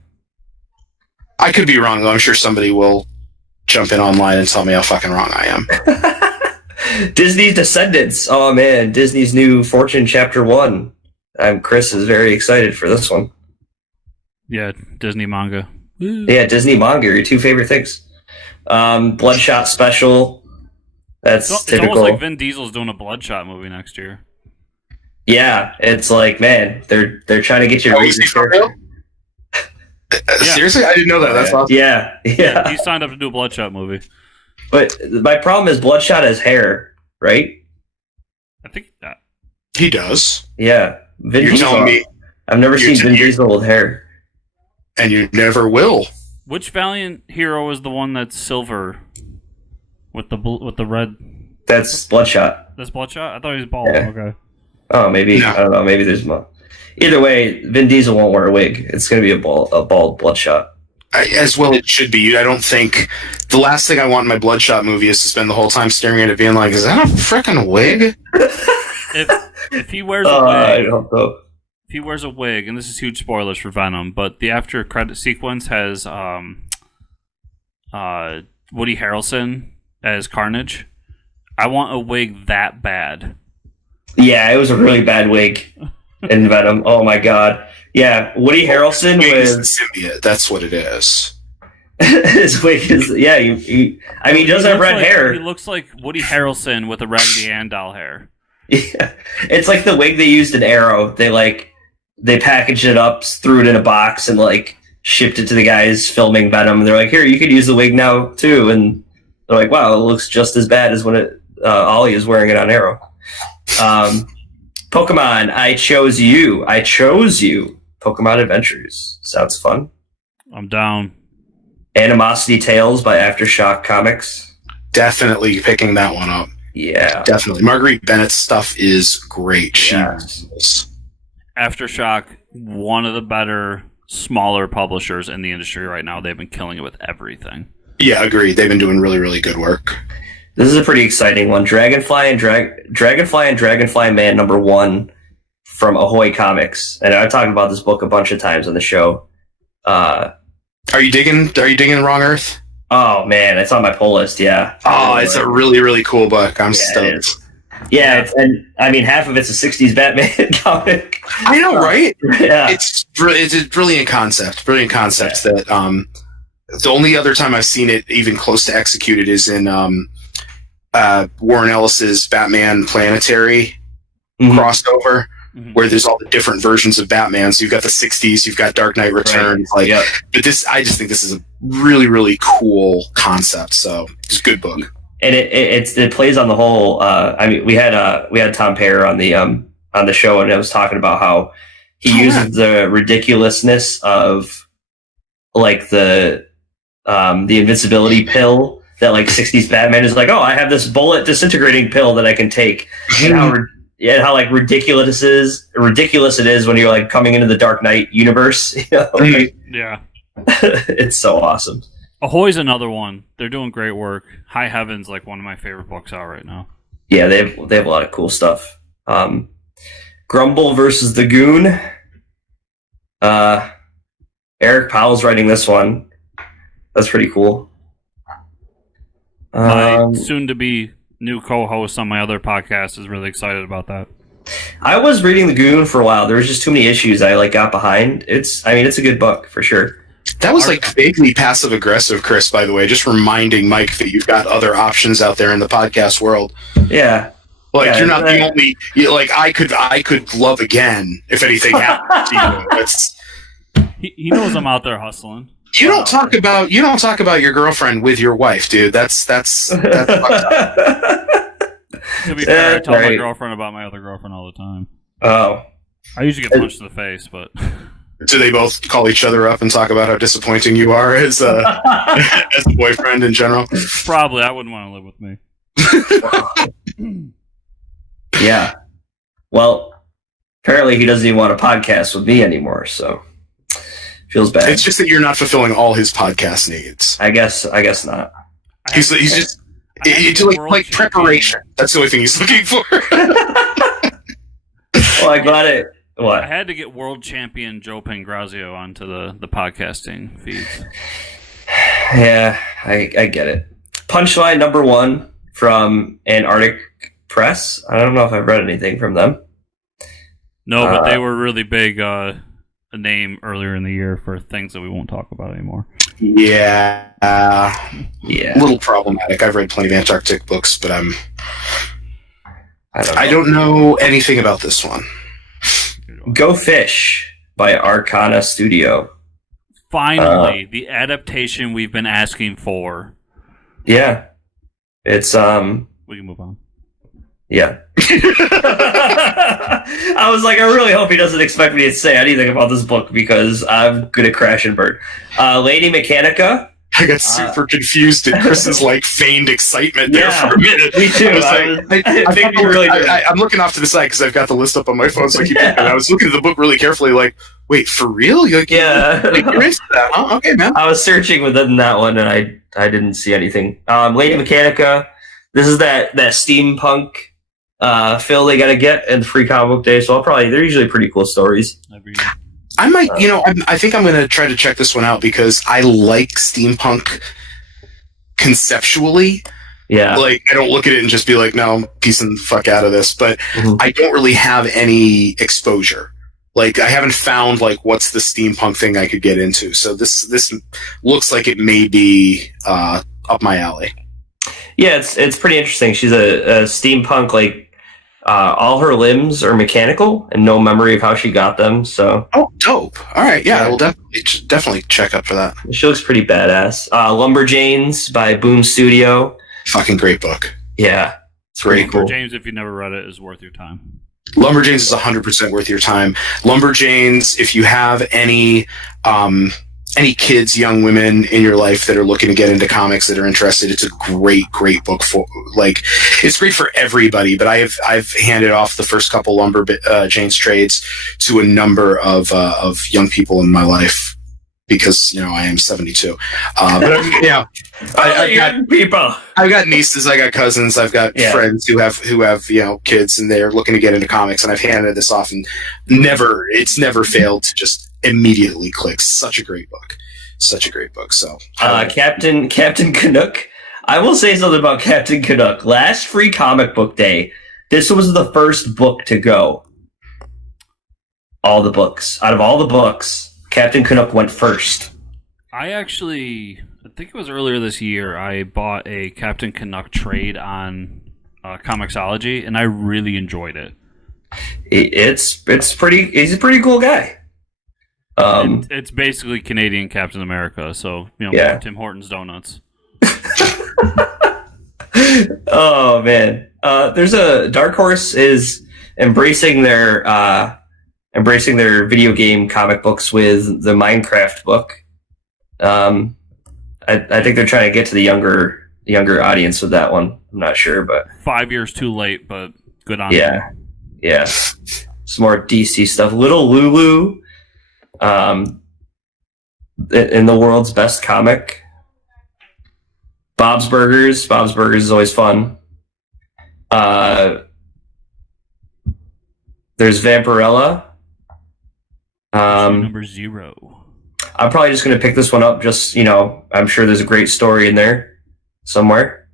I could be wrong, though. I'm sure somebody will jump in online and tell me how fucking wrong I am. Disney's Descendants. Oh, man. Disney's new Fortune Chapter 1. Chris is very excited for this one. Yeah, Disney manga. Yeah, Disney manga, your two favorite things. Bloodshot Special. That's It's typical. almost like Vin Diesel's doing a Bloodshot movie next year. Yeah, it's like, man, they're trying to get you to read is he this for character. real? Seriously? I didn't know that. That's awesome. Yeah. He signed up to do a Bloodshot movie. But my problem is Bloodshot has hair, right? I think that. He does. Yeah. Vin You're Diesel. telling me, I've never seen Vin Diesel with hair. and you never will. Which Valiant hero is the one that's silver with the red? That's Bloodshot. That's Bloodshot? I thought he was bald. Yeah. Okay. Oh, maybe. No. I don't know. Maybe there's more. Either way, Vin Diesel won't wear a wig. It's going to be a bald Bloodshot. As well it should be. I don't think... The last thing I want in my Bloodshot movie is to spend the whole time staring at it being like, is that a frickin' wig? If he wears a I wig, don't know. if he wears a wig, and this is huge spoilers for Venom, but the after credit sequence has Woody Harrelson as Carnage. I want a wig that bad. Yeah, it was a really bad wig in Venom. Oh my god. Yeah, Woody Harrelson Wig is with the symbiote. That's what it is. his wig is he does have red hair. He looks like Woody Harrelson with a Raggedy Ann doll hair. Yeah, it's like the wig they used in Arrow. They packaged it up, threw it in a box, and shipped it to the guys filming Venom. And they're like, "Here, you could use the wig now too." And they're like, "Wow, it looks just as bad as when Ollie is wearing it on Arrow." Pokemon, I chose you. Pokemon Adventures sounds fun. I'm down. Animosity Tales by Aftershock Comics. Definitely picking that one up. Yeah, Definitely. Marguerite Bennett's stuff is great. Yeah. Aftershock, one of the better, smaller publishers in the industry right now. They've been killing it with everything. Yeah, agreed. They've been doing really, really good work. This is a pretty exciting one. Dragonfly and Dragonfly Man #1 from Ahoy Comics. And I've talked about this book a bunch of times on the show. Are you digging the Wrong Earth? Oh man, it's on my pull list. Yeah. Oh, it's a really, really cool book. I'm It stoked. is. Yeah, and I mean half of it's a '60s Batman comic. I know, right? Yeah. It's a brilliant concept. That the only other time I've seen it even close to executed is in Warren Ellis's Batman Planetary crossover, where there's all the different versions of Batman. So you've got the '60s, you've got Dark Knight Returns, but I just think this is a really, really cool concept. So it's a good book, and it plays on the whole. I mean, we had Tom Payer on the show, and I was talking about how he uses the ridiculousness of the invincibility pill. That '60s Batman is like, oh, I have this bullet disintegrating pill that I can take, and how ridiculous it is when you're coming into the Dark Knight universe. Yeah, it's so awesome. Ahoy's another one. They're doing great work. High Heaven's one of my favorite books out right now. Yeah, they have a lot of cool stuff. Grumble versus the Goon. Eric Powell's writing this one. That's pretty cool. My soon-to-be new co-host on my other podcast is really excited about that. I was reading The Goon for a while. There was just too many issues I got behind. It's a good book for sure. That was vaguely passive aggressive, Chris. By the way, just reminding Mike that you've got other options out there in the podcast world. Yeah. You're not the only. I could love again if anything happened to you. He knows I'm out there hustling. You don't talk about your girlfriend with your wife, dude. That's fucked up. To be fair, I tell my girlfriend about my other girlfriend all the time. Oh. I usually get punched in the face, but... Do they both call each other up and talk about how disappointing you are as a boyfriend in general? Probably. I wouldn't want to live with me. Yeah. Well, apparently he doesn't even want a podcast with me anymore, so... Feels bad. It's just that you're not fulfilling all his podcast needs. I guess not. He's just... Like preparation. That's the only thing he's looking for. Well, I got it. What? I had to get world champion Joe Pangrazio onto the podcasting feeds. Yeah, I get it. Punchline number 1 from Antarctic Press. I don't know if I've read anything from them. No, but they were really big a name earlier in the year for things that we won't talk about anymore. Yeah. A Yeah. little problematic. I've read plenty of Antarctic books, but I don't know anything about this one. Go Fish by Arcana Studio. Finally, the adaptation we've been asking for. Yeah. It's We can move on. Yeah. I was like, I really hope he doesn't expect me to say anything about this book because I'm gonna crash and burn. Lady Mechanica. I got super confused at Chris's feigned excitement there for a minute. Me too. I'm looking off to the side because I've got the list up on my phone, so I keep looking. I was looking at the book really carefully, wait, for real? Yeah. You're into that, huh? Okay, man. I was searching within that one, and I didn't see anything. Lady Mechanica. This is that steampunk fill they gotta get in the free comic book day, so they're usually pretty cool stories. I might, I think I'm going to try to check this one out because I like steampunk conceptually. Yeah. I don't look at it and just be like, no, I'm piecing the fuck out of this, but I don't really have any exposure. I haven't found what's the steampunk thing I could get into. So this looks like it may be up my alley. Yeah, it's pretty interesting. She's a steampunk, all her limbs are mechanical and no memory of how she got them. So dope. All right, yeah. I will definitely check up for that. She looks pretty badass. Lumberjanes by Boom Studio. Fucking great book. Yeah, it's pretty cool. Lumberjanes, if you never read it, is worth your time. Lumberjanes is 100% worth your time. Lumberjanes, if you have any kids, young women in your life that are looking to get into comics that are interested, it's a great book for it's great for everybody. But I've handed off the first couple Lumberjanes trades to a number of young people in my life because I am 72. But I've got nieces, I got cousins, I've got friends who have kids and they're looking to get into comics, and I've handed this off and it's never failed to just immediately click. Such a great book. So Captain Canuck. I will say something about Captain Canuck. Last free comic book day, this was the first book to go. Out of all the books, Captain Canuck went first. I think it was earlier this year, I bought a Captain Canuck trade on Comixology, and I really enjoyed it. He's a pretty cool guy. It's basically Canadian Captain America, so Tim Hortons donuts. Oh man, there's a Dark Horse is embracing their video game comic books with the Minecraft book. I think they're trying to get to the younger audience with that one. I'm not sure, but 5 years too late, but good on them. Yeah. Some more DC stuff. Little Lulu. In the world's best comic. Bob's Burgers. Bob's Burgers is always fun. There's Vampirella. Number 0. I'm probably just going to pick this one up. I'm sure there's a great story in there somewhere.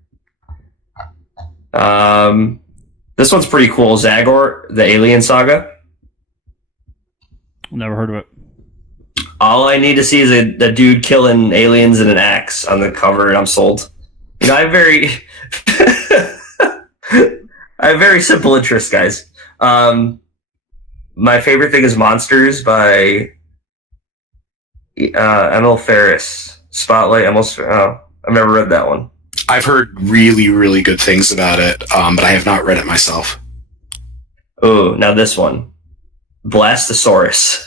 This one's pretty cool. Zagor, the Alien Saga. Never heard of it. All I need to see is a dude killing aliens in an axe on the cover, and I'm sold. You know, I have very, I have very simple interests, guys. My favorite thing is Monsters by Emil Ferris. Spotlight. I've never read that one. I've heard really, really good things about it, but I have not read it myself. Oh, now this one, Blastosaurus.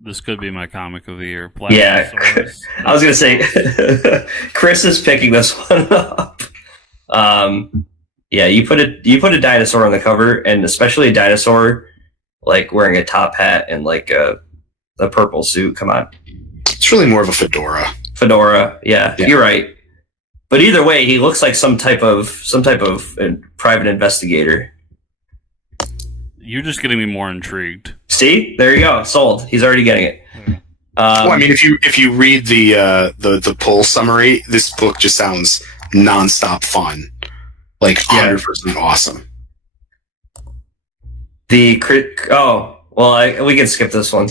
This could be my comic of the year. Yeah, Blastosaurus. I was gonna say, Chris is picking this one up. Yeah, you put a dinosaur on the cover, and especially a dinosaur like wearing a top hat and like a purple suit. Come on, It's really more of a fedora. Fedora. Yeah, you're right. But either way, he looks like some type of private investigator. You're just getting me more intrigued. See, there you go, sold. He's already getting it. Well, I mean, if you read the pull summary, this book just sounds nonstop fun, like 100% awesome. We can skip this one.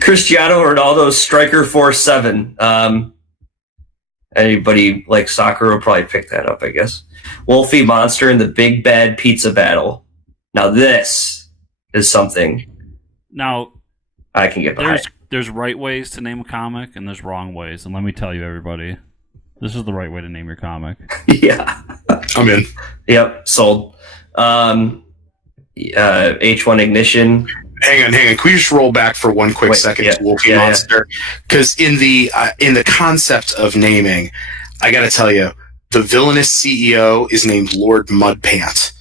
Cristiano Ronaldo's Striker Force 7. Anybody like soccer will probably pick that up, I guess. Wolfie Monster and the Big Bad Pizza Battle. Now this is something. Now I can get behind. There's right ways to name a comic, and there's wrong ways. And let me tell you, everybody, this is the right way to name your comic. Yeah, I'm in. Yep, sold. H1 Ignition. Hang on. Can we just roll back for one quick second to Wolfie Monster? Because in the concept of naming, I got to tell you, the villainous CEO is named Lord Mudpant.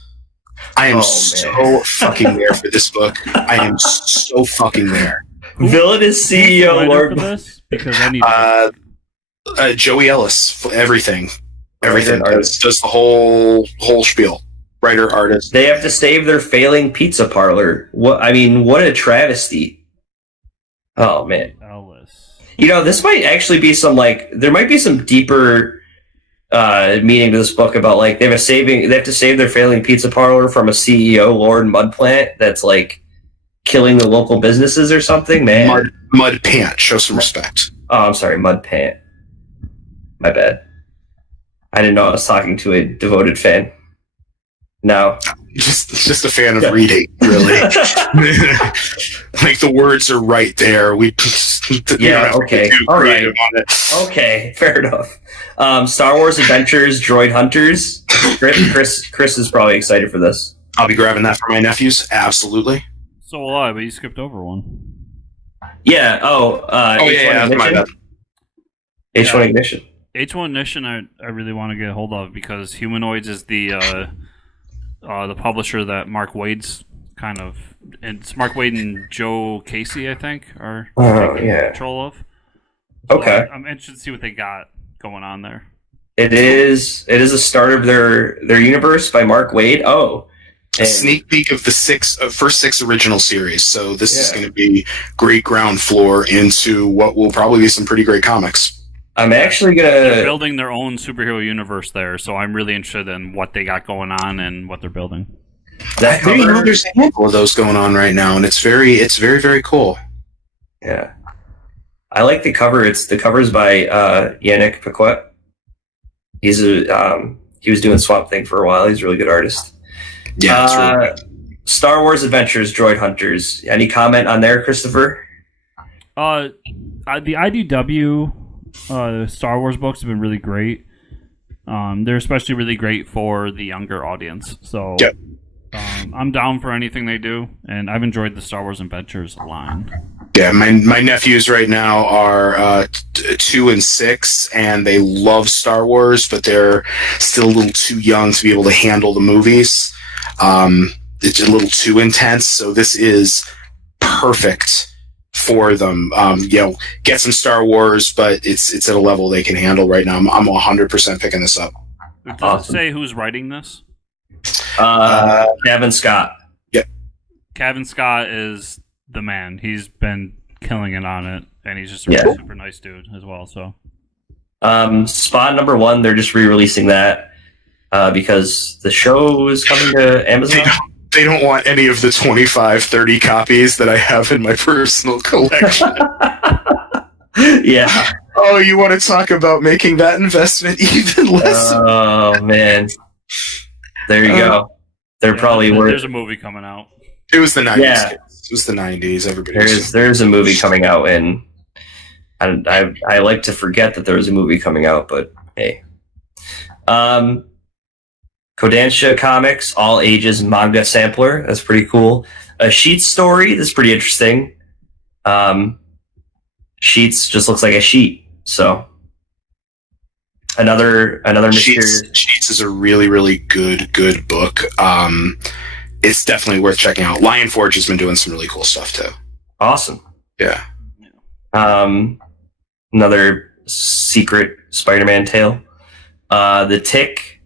I am so fucking there for this book. I am so fucking there. Villainous CEO Lord. For this? Because I need Joey Ellis. Everything Artist. does the whole spiel. Writer, artist. They have to save their failing pizza parlor. What a travesty. Oh man. Ellis. You know, this might actually be there might be some deeper meaning to this book about like they have to save their failing pizza parlor from a CEO, Lord Mudplant, that's like killing the local businesses or something, man. Mudpant, show some respect. Oh, I'm sorry, Mudpant. My bad. I didn't know I was talking to a devoted fan. No. Just a fan of reading, really. Like the words are right there. Okay. All right. Okay, fair enough. Star Wars Adventures, Droid Hunters. Chris is probably excited for this. I'll be grabbing that for my nephews. Absolutely. So will I, but you skipped over one. Yeah. That's my bad. H1 Ignition. H1 Ignition, I really want to get a hold of because Humanoids is the publisher that Mark Wade's it's Mark Wade and Joe Casey, I think, are taking control of. So okay. I'm interested to see what they got going on there. It is a start of their universe by Mark Wade. Oh. A sneak peek of the first six original series. So this is going to be great ground floor into what will probably be some pretty great comics. I'm actually They're building their own superhero universe there, so I'm really interested in what they got going on and what they're building. That cover, there's a handful of those going on right now, and it's very, very cool. Yeah, I like the cover. The cover's by Yannick Paquette. He was doing Swamp Thing for a while. He's a really good artist. Yeah, that's really good. Star Wars Adventures, Droid Hunters. Any comment on there, Christopher? The IDW Star Wars books have been really great. They're especially really great for the younger audience. So I'm down for anything they do, and I've enjoyed the Star Wars Adventures line. Yeah, my nephews right now are 2 and 6, and they love Star Wars, but they're still a little too young to be able to handle the movies. It's a little too intense, so this is perfect for them. Get some Star Wars, but it's at a level they can handle right now. I'm 100% picking this up. Does it say who's writing this? Kevin Scott. Yep. Kevin Scott is the man. He's been killing it on it, and he's just a really super nice dude as well. So, Spawn #1, they're just re-releasing that. because the show is coming to Amazon. They don't want any of the 25, 30 copies that I have in my personal collection. Yeah. Oh, you want to talk about making that investment even less? Oh, man. There you go. They're probably worth... There's a movie coming out. It was the 90s. Yeah. It was the 90s. Everybody. There's a movie coming out, and I like to forget that there was a movie coming out, but hey. Kodansha Comics, all ages manga sampler. That's pretty cool. A Sheets story. That's pretty interesting. Sheets just looks like a sheet. So another mysterious. Sheets is a really, really good book. It's definitely worth checking out. Lion Forge has been doing some really cool stuff too. Awesome. Yeah. Another secret Spider-Man tale. The Tick,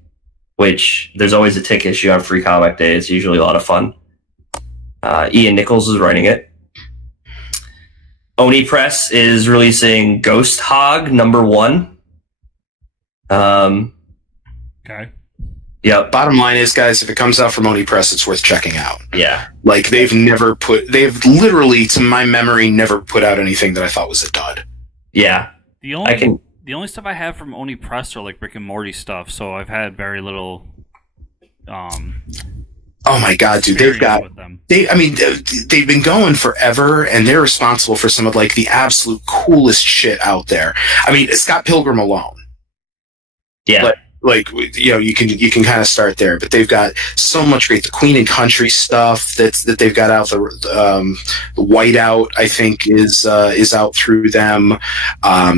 which there's always a Tick issue on Free Comic Day. It's usually a lot of fun. Ian Nichols is writing it. Oni Press is releasing Ghost Hog #1. Okay. Yep. Bottom line is, guys, if it comes out from Oni Press, it's worth checking out. Yeah. Like, they've literally, to my memory, never put out anything that I thought was a dud. Yeah. The only stuff I have from Oni Press are like Rick and Morty stuff, so I've had very little. Oh my god, dude! They've been going forever, and they're responsible for some of like the absolute coolest shit out there. I mean, Scott Pilgrim alone. Yeah. Like you can kind of start there, but they've got so much great. The Queen and Country stuff that they've got out. The Whiteout, I think, is out through them. I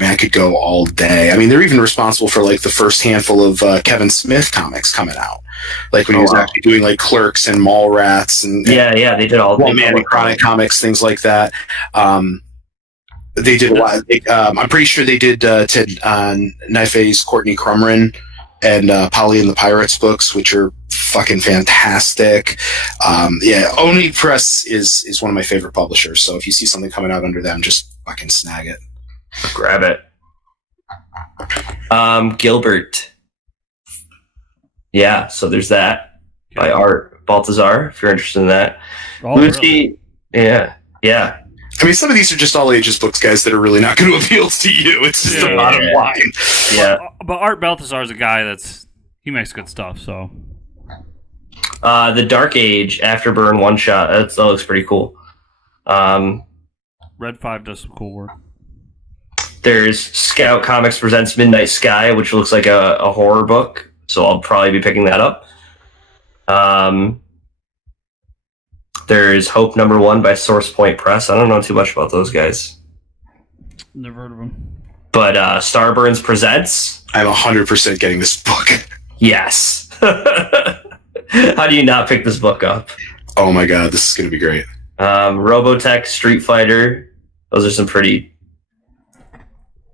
mean, I could go all day. I mean, they're even responsible for like the first handful of Kevin Smith comics coming out, like when he was actually doing like Clerks and Mallrats and yeah, they did all One Man and Chronic comics, things like that. They did a lot. I'm pretty sure they did Ted Naife's Courtney Crumrin and Polly and the Pirates books, which are fucking fantastic. Oni Press is one of my favorite publishers. So if you see something coming out under them, just fucking snag it. Grab it. Gilbert. Yeah, so there's that by Art Baltazar, if you're interested in that. Oh, Lucy, really? Yeah. I mean, some of these are just all ages books, guys, that are really not going to appeal to you. It's just the bottom line. Yeah. But Art Baltazar is a guy he makes good stuff, so. The Dark Age Afterburn one shot. That looks pretty cool. Red 5 does some cool work. There's Scout Comics Presents Midnight Sky, which looks like a horror book, so I'll probably be picking that up. There's Hope #1 by Source Point Press. I don't know too much about those guys. Never heard of them. But Starburns Presents. I'm 100% getting this book. Yes. How do you not pick this book up? Oh my god, this is going to be great. Robotech Street Fighter. Those are some pretty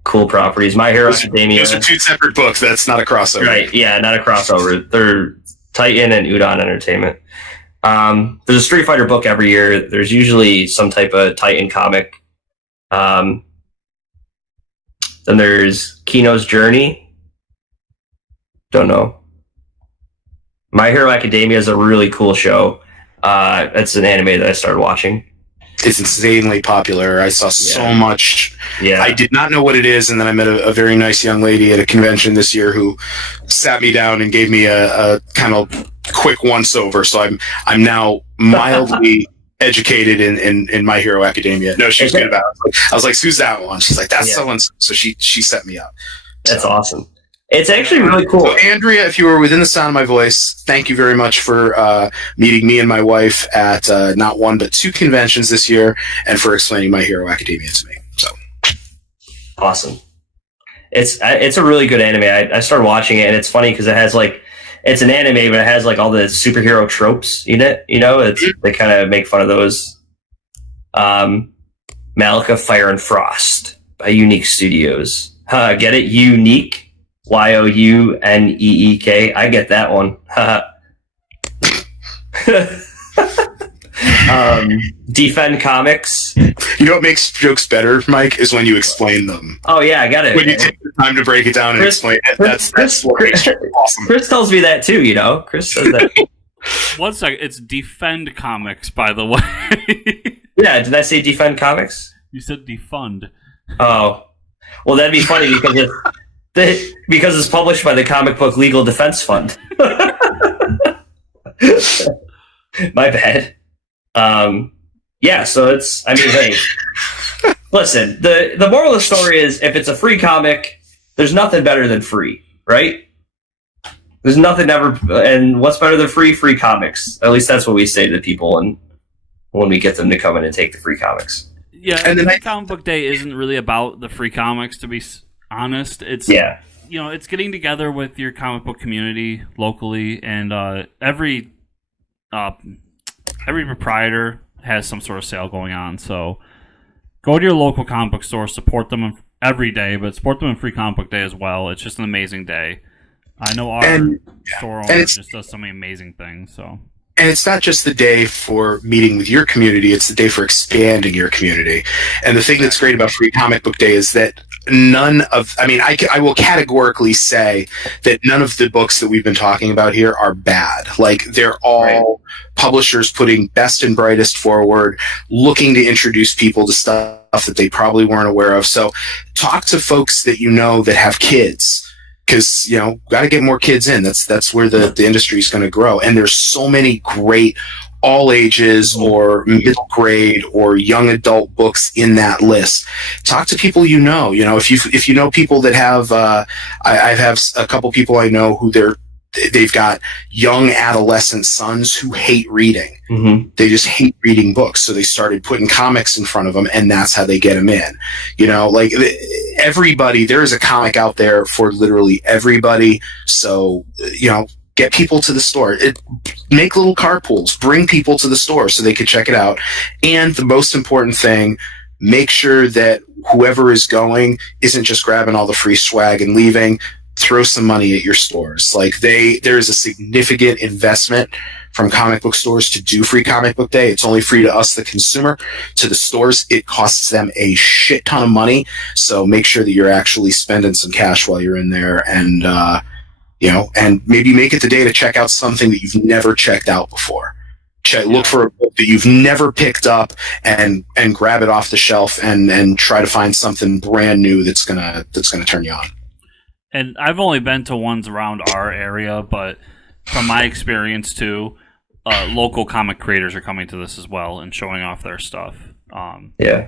cool properties. My Hero Academia. Those are two separate books. That's not a crossover. Right, yeah, not a crossover. They're Titan and Udon Entertainment. There's a Street Fighter book every year. There's usually some type of Titan comic. Then there's Kino's Journey. Don't know. My Hero Academia is a really cool show. It's an anime that I started watching. It's insanely popular. I saw so much. Yeah. I did not know what it is, and then I met a very nice young lady at a convention this year who sat me down and gave me a kind of quick once-over. So I'm now mildly educated in My Hero Academia. No, she was good about it. I was like, who's that one? She's like, that's someone. So she set me up. That's awesome. It's actually really cool. So, Andrea, if you were within the sound of my voice, thank you very much for meeting me and my wife at not one but two conventions this year, and for explaining My Hero Academia to me. So awesome! It's a really good anime. I started watching it, and it's funny because it has it's an anime, but it has all the superhero tropes in it. You know, they kind of make fun of those. Malika Fire and Frost by Unique Studios. Get it? Unique. Youneek. I get that one. Defend Comics. You know what makes jokes better, Mike, is when you explain them. Oh yeah, I got it. When you take the time to break it down and explain it, that's what makes it awesome. Chris tells me that too. You know, Chris says that. 1 second, it's Defend Comics, by the way. Yeah, did I say Defend Comics? You said defund. Oh, well, that'd be funny because it's published by the Comic Book Legal Defense Fund. My bad. Yeah, so it's. I mean, hey, listen. The moral of the story is, if it's a free comic, there's nothing better than free, right? There's nothing ever, and what's better than free? Free comics. At least that's what we say to people, and when we get them to come in and take the free comics. Yeah, and the Comic Book Day isn't really about the free comics, to be honest. It's it's getting together with your comic book community locally, and every proprietor has some sort of sale going on. So go to your local comic book store, support them every day, but support them on Free Comic Book Day as well. It's just an amazing day. I know our store owner just does so many amazing things. So. And it's not just the day for meeting with your community, it's the day for expanding your community. And the thing that's great about Free Comic Book Day is that I will categorically say that none of the books that we've been talking about here are bad. Like, they're all publishers putting best and brightest forward, looking to introduce people to stuff that they probably weren't aware of. So talk to folks that you know that have kids. Because, got to get more kids in. That's where the industry is going to grow. And there's so many great all ages or middle grade or young adult books in that list. Talk to people you know. If you know people that have, I have a couple people I know who they've got young adolescent sons who hate reading. Mm-hmm. They just hate reading books. So they started putting comics in front of them, and that's how they get them in. Everybody, there is a comic out there for literally everybody. So, get people to the store. Make little carpools. Bring people to the store so they can check it out. And the most important thing, make sure that whoever is going isn't just grabbing all the free swag and leaving. Throw some money at your stores. There is a significant investment from comic book stores to do Free Comic Book Day. It's only free to us, the consumer. To the stores, it costs them a shit ton of money. So make sure that you're actually spending some cash while you're in there, and and maybe make it the day to check out something that you've never checked out before. Look for a book that you've never picked up and grab it off the shelf and try to find something brand new that's gonna turn you on. And I've only been to ones around our area, but from my experience too, local comic creators are coming to this as well and showing off their stuff.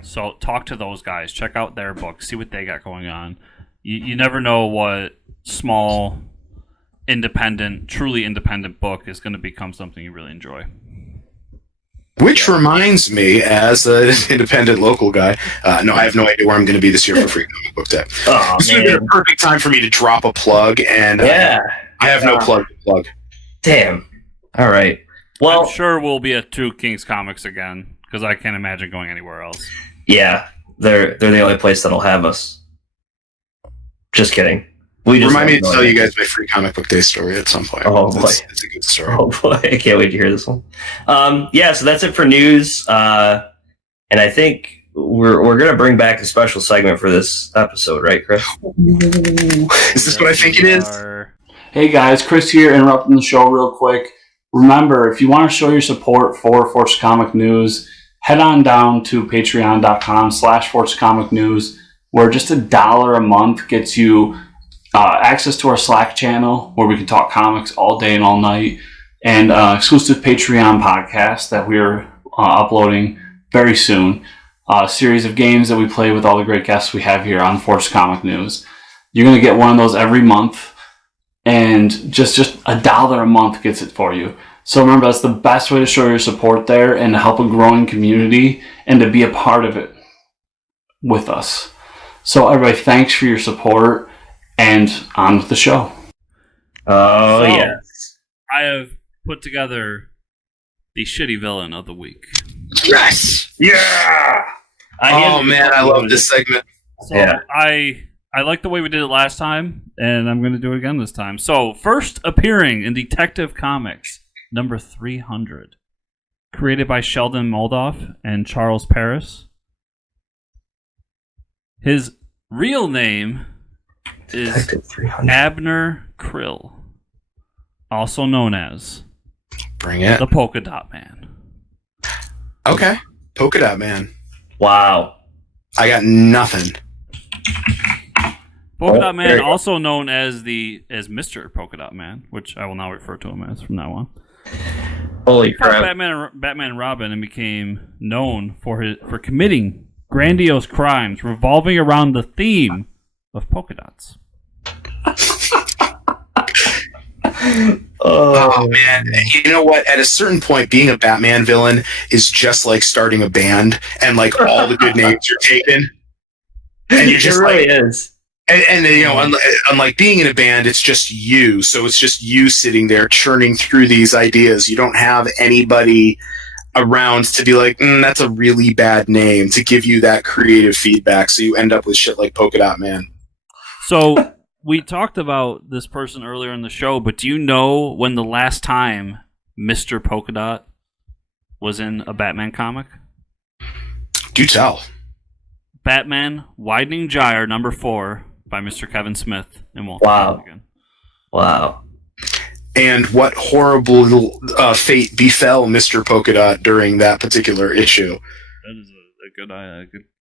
So talk to those guys, check out their books, see what they got going on. You never know what small, truly independent book is going to become something you really enjoy. Which reminds me, as an independent local guy, no, I have no idea where I'm going to be this year for Free Comic Book Day. This would be a perfect time for me to drop a plug, and I have no plug to plug. Damn. All right. Well, I'm sure we'll be at Two Kings Comics again, because I can't imagine going anywhere else. Yeah, they're the only place that'll have us. Just kidding. Remind me to tell you guys my Free Comic Book Day story at some point. Oh, boy. It's a good story. Oh, boy. I can't wait to hear this one. So that's it for news. And I think we're going to bring back a special segment for this episode, right, Chris? Is this what I think it is? Hey, guys. Chris here, interrupting the show real quick. Remember, if you want to show your support for Force Comic News, head on down to patreon.com/Force Comic News, where just $1 a month gets you access to our Slack channel where we can talk comics all day and all night, and exclusive Patreon podcast that we're uploading very soon. A series of games that we play with all the great guests we have here on Force Comic News. You're going to get one of those every month, and just $1 a month gets it for you. So remember, that's the best way to show your support there and to help a growing community and to be a part of it with us. So everybody, thanks for your support. And on with the show. Yes. I have put together the shitty villain of the week. Yes! Yeah! I love this segment. So I like the way we did it last time, and I'm going to do it again this time. So, first appearing in Detective Comics, number 300. created by Sheldon Moldoff and Charles Paris. His real name is Detective 300. Abner Krill, also known as Bring it. the Polka Dot Man. Okay. Polka Dot Man. Wow. I got nothing. Polka Oh, Dot there Man, you go. also known as Mr. Polka Dot Man, which I will now refer to him as from now on. Holy Fought crap. Batman and Robin, and became known for committing grandiose crimes revolving around the theme of polka dots. Oh man, you know what? At a certain point, being a Batman villain is just like starting a band, and like all the good names are taken, and you're just it really like, is. and you know, unlike being in a band, it's just you. So it's just you sitting there churning through these ideas. You don't have anybody around to be like, that's a really bad name, to give you that creative feedback. So you end up with shit like Polka Dot Man. So we talked about this person earlier in the show, but do you know when the last time Mr. Polka Dot was in a Batman comic? Do tell. Batman Widening Gyre #4 by Mr. Kevin Smith and Walt Wow. Again. Wow. And what horrible fate befell Mr. Polka Dot during that particular issue? That is a good.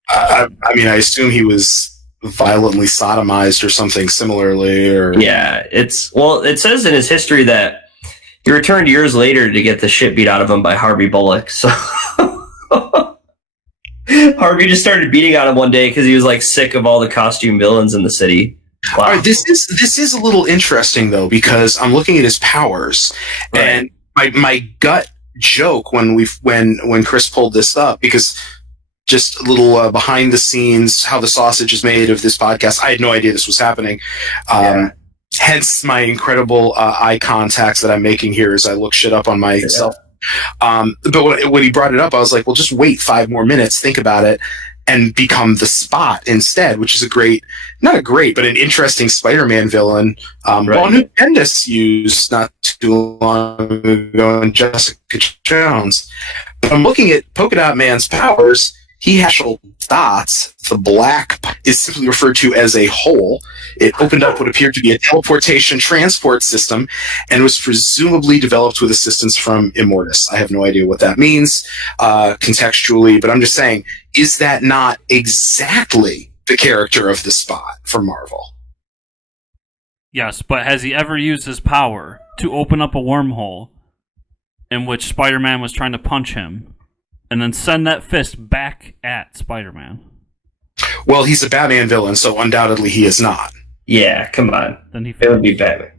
I mean, I assume he was violently sodomized or something similarly, or Yeah, it says in his history that he returned years later to get the shit beat out of him by Harvey Bullock. So Harvey just started beating on him one day because he was like sick of all the costume villains in the city. Wow. All right, this is a little interesting though, because I'm looking at his powers, Right. and my gut joke when Chris pulled this up, because just a little behind the scenes, how the sausage is made of this podcast. I had no idea this was happening. Yeah. Hence my incredible eye contacts that I'm making here as I look shit up on myself. But when he brought it up, I was like, well, just wait 5 more minutes, think about it, and become the Spot instead, which is not a great, but an interesting Spider-Man villain. Right. One who Bendis used not too long ago in Jessica Jones. But I'm looking at Polka Dot Man's powers. He has little dots. The black is simply referred to as a hole. It opened up what appeared to be a teleportation transport system and was presumably developed with assistance from Immortus. I have no idea what that means contextually, but I'm just saying, is that not exactly the character of the Spot for Marvel? Yes, but has he ever used his power to open up a wormhole in which Spider-Man was trying to punch him and then send that fist back at Spider-Man? Well, he's a Batman villain, so undoubtedly he is not. Yeah, come on. Then he It would be Batman.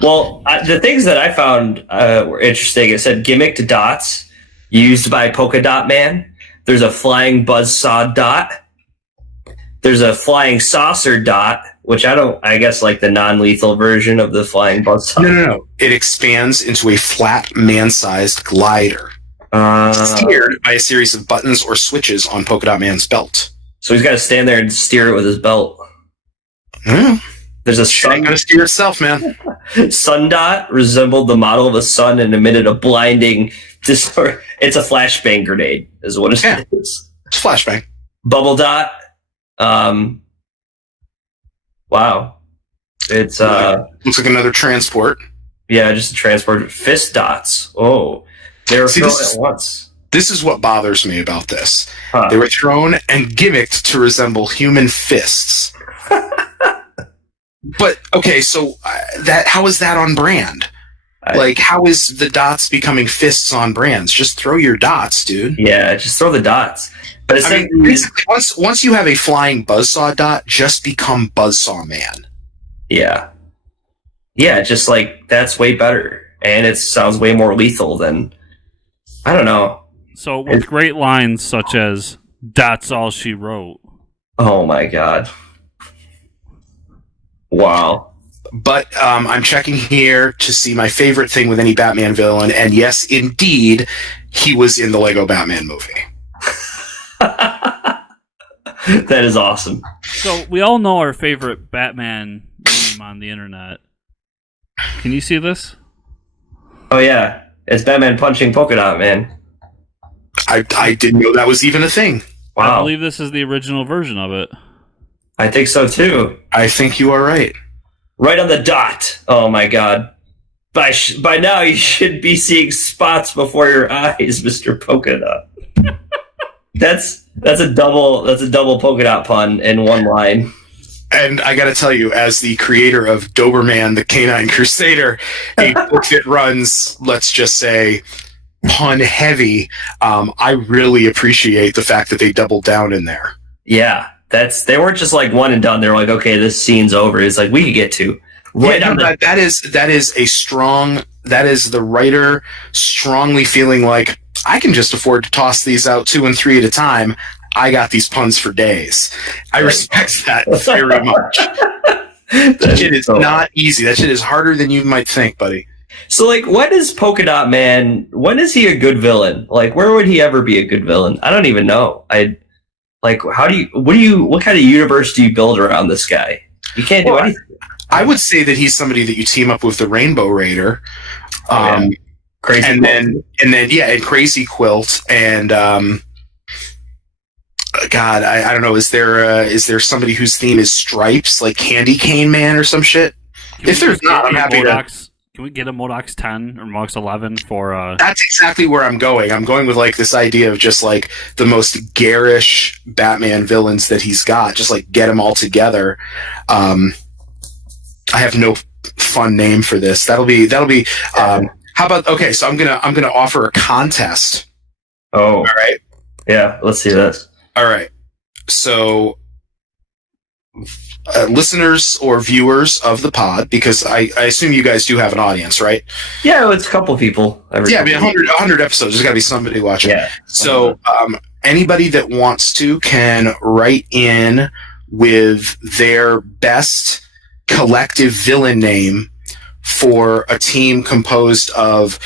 Well, the things that I found were interesting. It said gimmicked dots used by Polka Dot Man. There's a flying buzzsaw dot. There's a flying saucer dot, which I guess like the non-lethal version of the flying buzzsaw. No. It expands into a flat man-sized glider, steered by a series of buttons or switches on Polka Dot Man's belt. So he's got to stand there and steer it with his belt. Yeah. There's a Shit ain't gonna steer itself, man. sun dot, resembled the model of a sun and emitted a blinding it's a flashbang grenade is what it Yeah. is. It's flashbang. Bubble dot. Wow. It's Looks like another transport. yeah, just a transport. Fist dots. Oh. They were See, thrown this at once. This is what bothers me about this. Huh. They were thrown and gimmicked to resemble human fists. But okay, so how is that on brand? Like, how is the dots becoming fists on brands? Just throw your dots, dude. Yeah, just throw the dots. But it's Basically, once you have a flying buzzsaw dot, just become Buzzsaw Man. yeah. Yeah, just like that's way better. And it sounds way more lethal than I don't know. So with great lines such as "That's all she wrote." Oh my god. Wow. But I'm checking here to see my favorite thing with any Batman villain, and yes, indeed, he was in the Lego Batman movie. That is awesome. So we all know our favorite Batman meme on the internet. Can you see this? Oh yeah. It's Batman punching Polka Dot Man. I didn't know that was even a thing. I Wow. believe this is the original version of it. I think so too. I think you are right. Right on the dot. Oh my god. By now you should be seeing spots before your eyes, Mr. Polka Dot. That's a double polka dot pun in one line. And I got to tell you, as the creator of Doberman, the Canine Crusader, a book that runs, let's just say, pun heavy, I really appreciate the fact that they doubled down in there. Yeah, they weren't just like one and done. They were like, okay, this scene's over. It's like we could get to that is the writer strongly feeling like I can just afford to toss these out 2 and 3 at a time. I got these puns for days. I respect that very much. That shit is not easy. That shit is harder than you might think, buddy. So, like, when is Polka Dot Man? When is he a good villain? Like, where would he ever be a good villain? I don't even know. What kind of universe do you build around this guy? You can't do anything. I would say that he's somebody that you team up with the Rainbow Raider, Crazy, and then Crazy Quilt, and God, I don't know. Is there somebody whose theme is stripes, like Candy Cane Man or some shit? If there's not, I'm happy to. Can we get a Modox 10 or Modox 11 for? That's exactly where I'm going. I'm going with like this idea of just like the most garish Batman villains that he's got. Just like get them all together. I have no fun name for this. That'll be. How about okay? So I'm gonna offer a contest. Oh, all right. Yeah, let's see this. All right. So, listeners or viewers of the pod, because I assume you guys do have an audience, right? Yeah, it's a couple people. I mean, 100 episodes. There's got to be somebody watching. Yeah. So, anybody that wants to can write in with their best collective villain name for a team composed of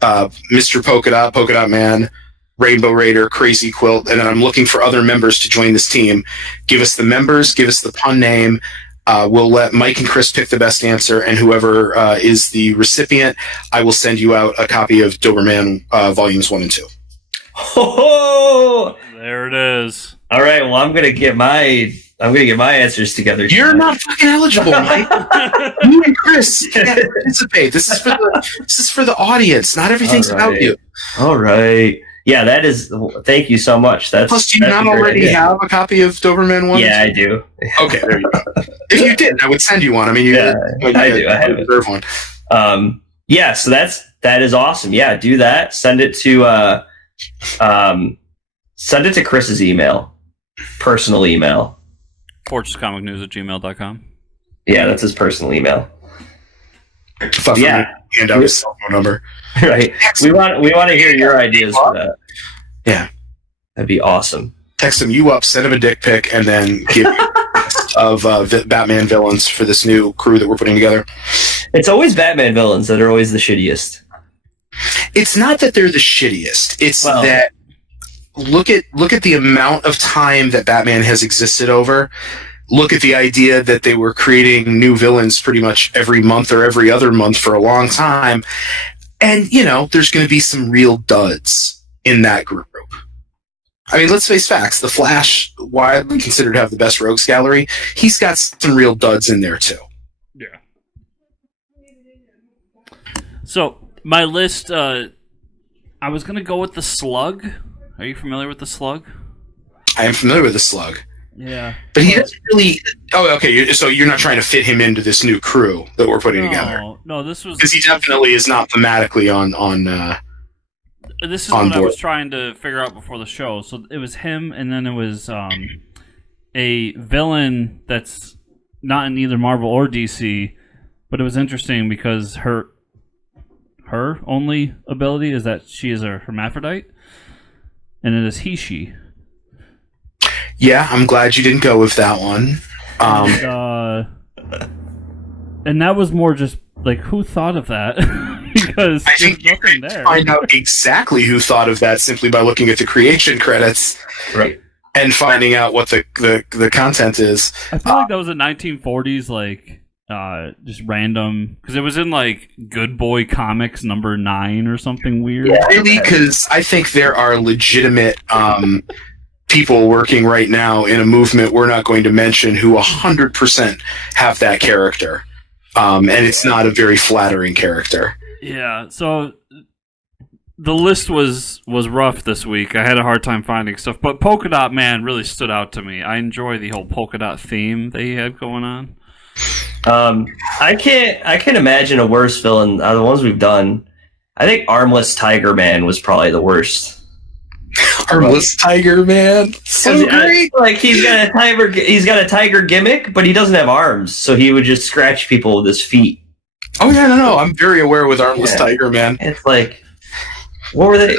Mr. Polka Dot Man, Rainbow Raider, Crazy Quilt, and then I'm looking for other members to join this team. Give us the members, give us the pun name. We'll let Mike and Chris pick the best answer, and whoever is the recipient, I will send you out a copy of Doberman Volumes 1 and 2. Oh, there it is. All right, well, I'm gonna get my answers together. You're not fucking eligible, Mike. You and Chris can't participate. This is for the audience. Not everything's about you. All right. Yeah, that is. Thank you so much. Plus, do you not already have a copy of Doberman 1? Yeah, I do. Okay, there you go. If you didn't, I would send you one. I mean, I do. I have deserve one. Yeah, so that is awesome. Yeah, do that. Send it to Chris's personal email. FortressComicNews@gmail.com. Yeah, that's his personal email. Yeah, hand out his cell phone number. Right. We want to hear your ideas for that. Yeah, that'd be awesome. Text him you up, send him a dick pic, and then give of Batman villains for this new crew that we're putting together. It's always Batman villains that are always the shittiest. It's not that they're the shittiest. It's that look at the amount of time that Batman has existed over. Look at the idea that they were creating new villains pretty much every month or every other month for a long time. And, there's going to be some real duds in that group. I mean, let's face facts. The Flash, widely considered to have the best rogues gallery, he's got some real duds in there, too. Yeah. So, my list, I was going to go with the Slug. Are you familiar with the Slug? I am familiar with the Slug. Yeah. But he doesn't really... Oh, okay. So you're not trying to fit him into this new crew that we're putting together. No, this was... Because he definitely is not thematically on this is what I was trying to figure out before the show. So it was him, and then it was a villain that's not in either Marvel or DC, but it was interesting because her only ability is that she is a hermaphrodite, and it is he/she. Yeah, I'm glad you didn't go with that one. And that was more just like, who thought of that? Because I think you can find out exactly who thought of that simply by looking at the creation credits, right, and finding out what the content is. I feel like that was a 1940s just random, because it was in like Good Boy Comics number 9 or something weird. Yeah. Really, because I think there are legitimate people working right now in a movement we're not going to mention who 100% have that character, and it's not a very flattering character. Yeah, so the list was rough this week. I had a hard time finding stuff, but Polka Dot Man really stood out to me. I enjoy the whole polka dot theme they had going on. I can't imagine a worse villain out of the ones we've done. I think Armless Tiger Man was probably the worst. Armless Tiger Man, so great. Like he's got a tiger gimmick, but he doesn't have arms, so he would just scratch people with his feet. Oh yeah, no, I'm very aware with Armless Tiger Man. It's like, what were they?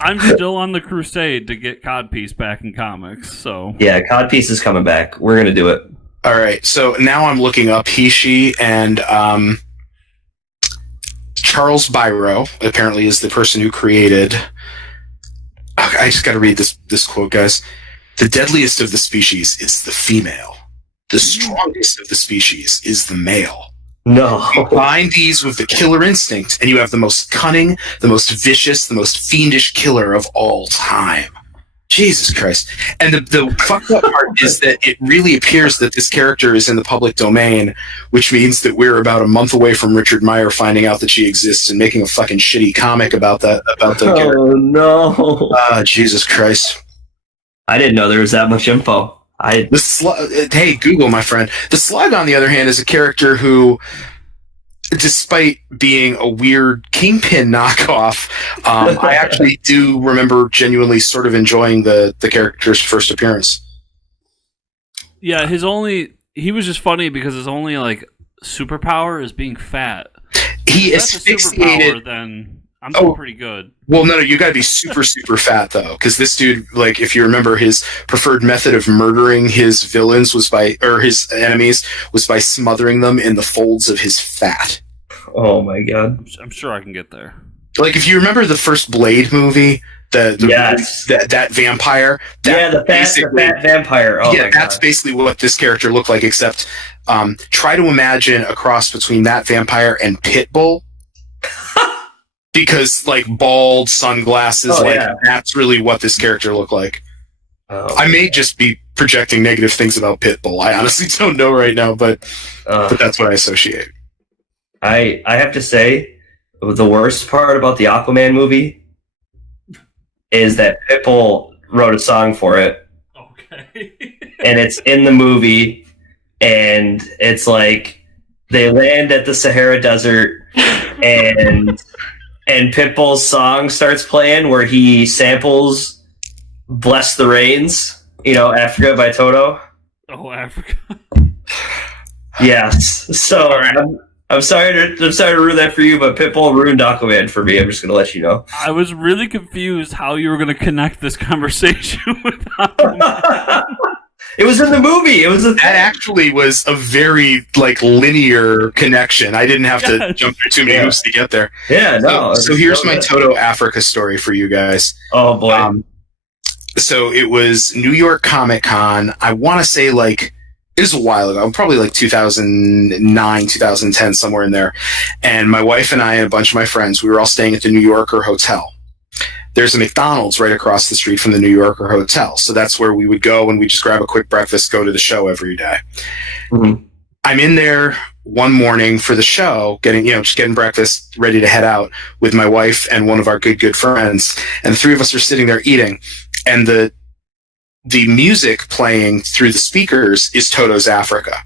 I'm still on the crusade to get Codpiece back in comics. So yeah, Codpiece is coming back. We're gonna do it. All right, so now I'm looking up He/She, and Charles Biro apparently is the person who created. Okay, I just got to read this quote, guys. The deadliest of the species is the female. The strongest of the species is the male. No. Combine these with the killer instinct, and you have the most cunning, the most vicious, the most fiendish killer of all time. Jesus Christ. And the fucked up part is that it really appears that this character is in the public domain, which means that we're about a month away from Richard Meyer finding out that she exists and making a fucking shitty comic about the character. Oh, no. Jesus Christ. I didn't know there was that much info. Hey, Google, my friend. The Slug, on the other hand, is a character who, despite being a weird Kingpin knockoff, I actually do remember genuinely sort of enjoying the character's first appearance. yeah, he was just funny because his only like superpower is being fat. He If that's a asphyxiated. superpower, then I'm doing pretty good. Well, no, you got to be super, super fat though, because this dude, like, if you remember, his preferred method of murdering his villains his enemies was by smothering them in the folds of his fat. Oh my god. I'm sure I can get there. Like, if you remember the first Blade movie, Yes. that vampire. The fat vampire. Oh yeah, my that's god. basically what this character looked like, except try to imagine a cross between that vampire and Pitbull. Because, like, bald sunglasses, that's really what this character looked like. Oh, I may just be projecting negative things about Pitbull. I honestly don't know right now, but that's what I associate. I have to say, the worst part about the Aquaman movie is that Pitbull wrote a song for it. Okay. And it's in the movie, and it's like they land at the Sahara Desert, and Pitbull's song starts playing where he samples "Bless the Rains," Africa by Toto. Oh, Africa. Yes. So I'm sorry to ruin that for you, but Pitbull ruined Aquaman for me. I'm just gonna let you know. I was really confused how you were going to connect this conversation with Aquaman. It was in the movie. That actually was a very, like, linear connection. I didn't have to jump through too many hoops to get there. Yeah, no. So here's my Toto Africa story for you guys. Oh boy. So it was New York Comic Con. I want to say, like, it was a while ago, probably like 2009, 2010, somewhere in there. And my wife and I and a bunch of my friends, we were all staying at the New Yorker Hotel. There's a McDonald's right across the street from the New Yorker Hotel. So that's where we would go and we just grab a quick breakfast, go to the show every day. Mm-hmm. I'm in there one morning for the show, just getting breakfast, ready to head out with my wife and one of our good friends. And the three of us are sitting there eating. And the music playing through the speakers is Toto's Africa.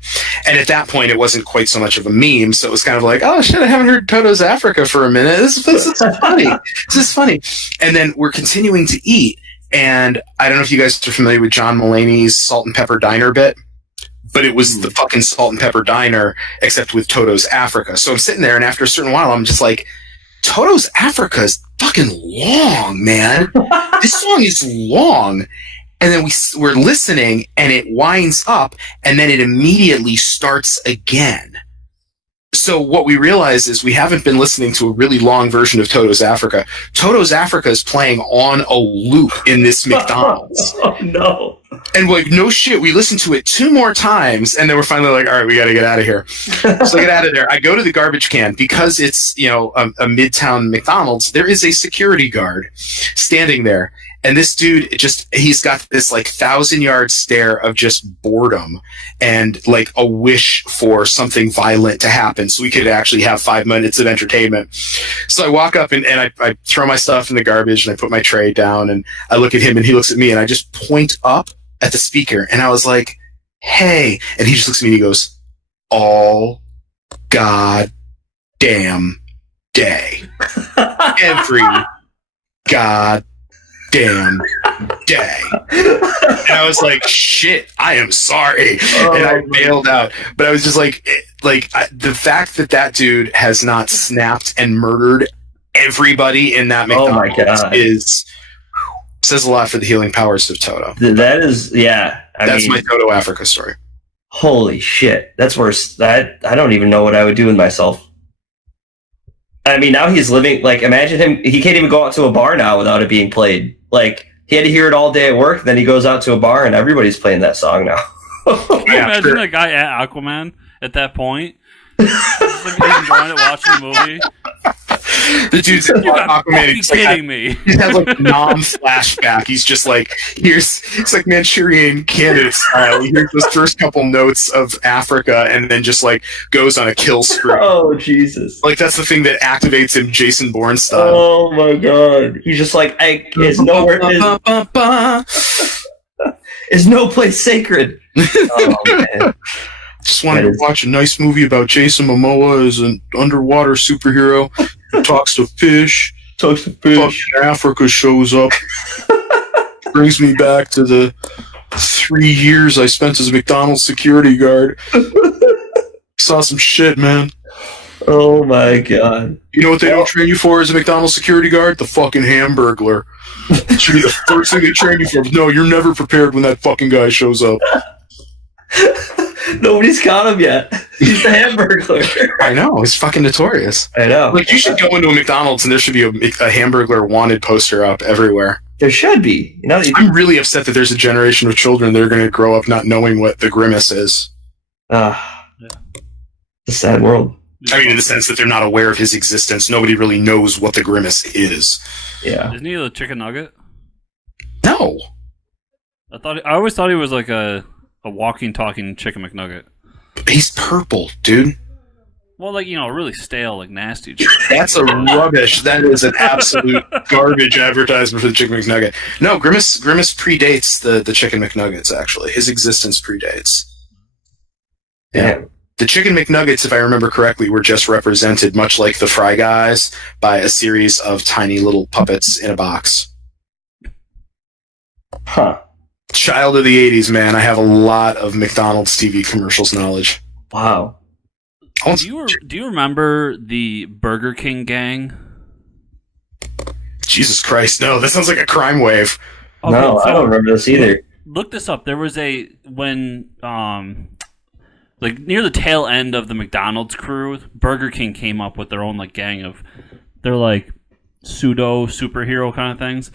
And at that point, it wasn't quite so much of a meme. So it was kind of like, oh shit, I haven't heard Toto's Africa for a minute. This is funny. This is funny. And then we're continuing to eat. And I don't know if you guys are familiar with John Mulaney's Salt and Pepper Diner bit, but it was the fucking Salt and Pepper Diner, except with Toto's Africa. So I'm sitting there, and after a certain while, I'm just like, Toto's Africa is fucking long, man. This song is long. And then we're listening, and it winds up, and then it immediately starts again. So So what we realized is we haven't been listening to a really long version of Toto's Africa. Toto's Africa is playing on a loop in this McDonald's. Oh no. And like, no shit, we listened to it 2 more times, and then we're finally like, all right, we got to get out of here. So I get out of there. I go to the garbage can because it's, you know, a midtown McDonald's. There is a security guard standing there. And this dude, he's got this like 1,000-yard stare of just boredom and like a wish for something violent to happen so we could actually have 5 minutes of entertainment. So I walk up and I throw my stuff in the garbage and I put my tray down and I look at him and he looks at me and I just point up at the speaker and I was like, hey. And he just looks at me and he goes, all goddamn day. Every goddamn day. And I was like, shit, I am sorry. And I bailed out. But I was just like the fact that dude has not snapped and murdered everybody in that McDonald's says a lot for the healing powers of Toto. That is, yeah. That's my Toto Africa story. Holy shit. That's worse. I don't even know what I would do with myself. I mean, now he's living, like, imagine him, he can't even go out to a bar now without it being played. Like, he had to hear it all day at work, then he goes out to a bar and everybody's playing that song now. Can you imagine a guy at Aquaman at that point? Just like enjoying it, watching the movie. The dude's Aquaman. He's kidding me. He has like non-flashback. He's just like, it's like Manchurian Candidate style. He hears those first couple notes of Africa and then just like goes on a kill spree. Oh, Jesus. Like that's the thing that activates him Jason Bourne style. Oh my God. He's just like, it's nowhere. Is no place sacred. Oh, man. Just wanted to watch a nice movie about Jason Momoa as an underwater superhero who talks to fish. Fucking Africa shows up. Brings me back to the 3 years I spent as a McDonald's security guard. Saw some shit, man. Oh my God. You know what they don't train you for as a McDonald's security guard? The fucking Hamburglar. It should be the first thing they train you for. But no, you're never prepared when that fucking guy shows up. Nobody's caught him yet. He's the Hamburglar. I know. It's fucking notorious. I know. Like, you should go into a McDonald's and there should be a Hamburglar wanted poster up everywhere. There should be. You know, I'm really upset that there's a generation of children that are going to grow up not knowing what the Grimace is. It's a sad world. I mean, in the sense that they're not aware of his existence. Nobody really knows what the Grimace is. Yeah. Isn't he the chicken nugget? No. I always thought he was like a walking, talking chicken McNugget. He's purple, dude. Well, like, you know, really stale, like nasty chicken. That's a rubbish. That is an absolute garbage advertisement for the Chicken McNugget. No, Grimace predates the Chicken McNuggets, actually. His existence predates. Yeah. The Chicken McNuggets, if I remember correctly, were just represented, much like the Fry Guys, by a series of tiny little puppets in a box. Huh. Child of the 80s, man. I have a lot of McDonald's TV commercials knowledge. Wow. Do you remember the Burger King gang? Jesus Christ, no. That sounds like a crime wave. Okay, no, I don't remember this either. Look this up. There was like near the tail end of the McDonald's crew, Burger King came up with their own like gang of, they're like pseudo superhero kind of things.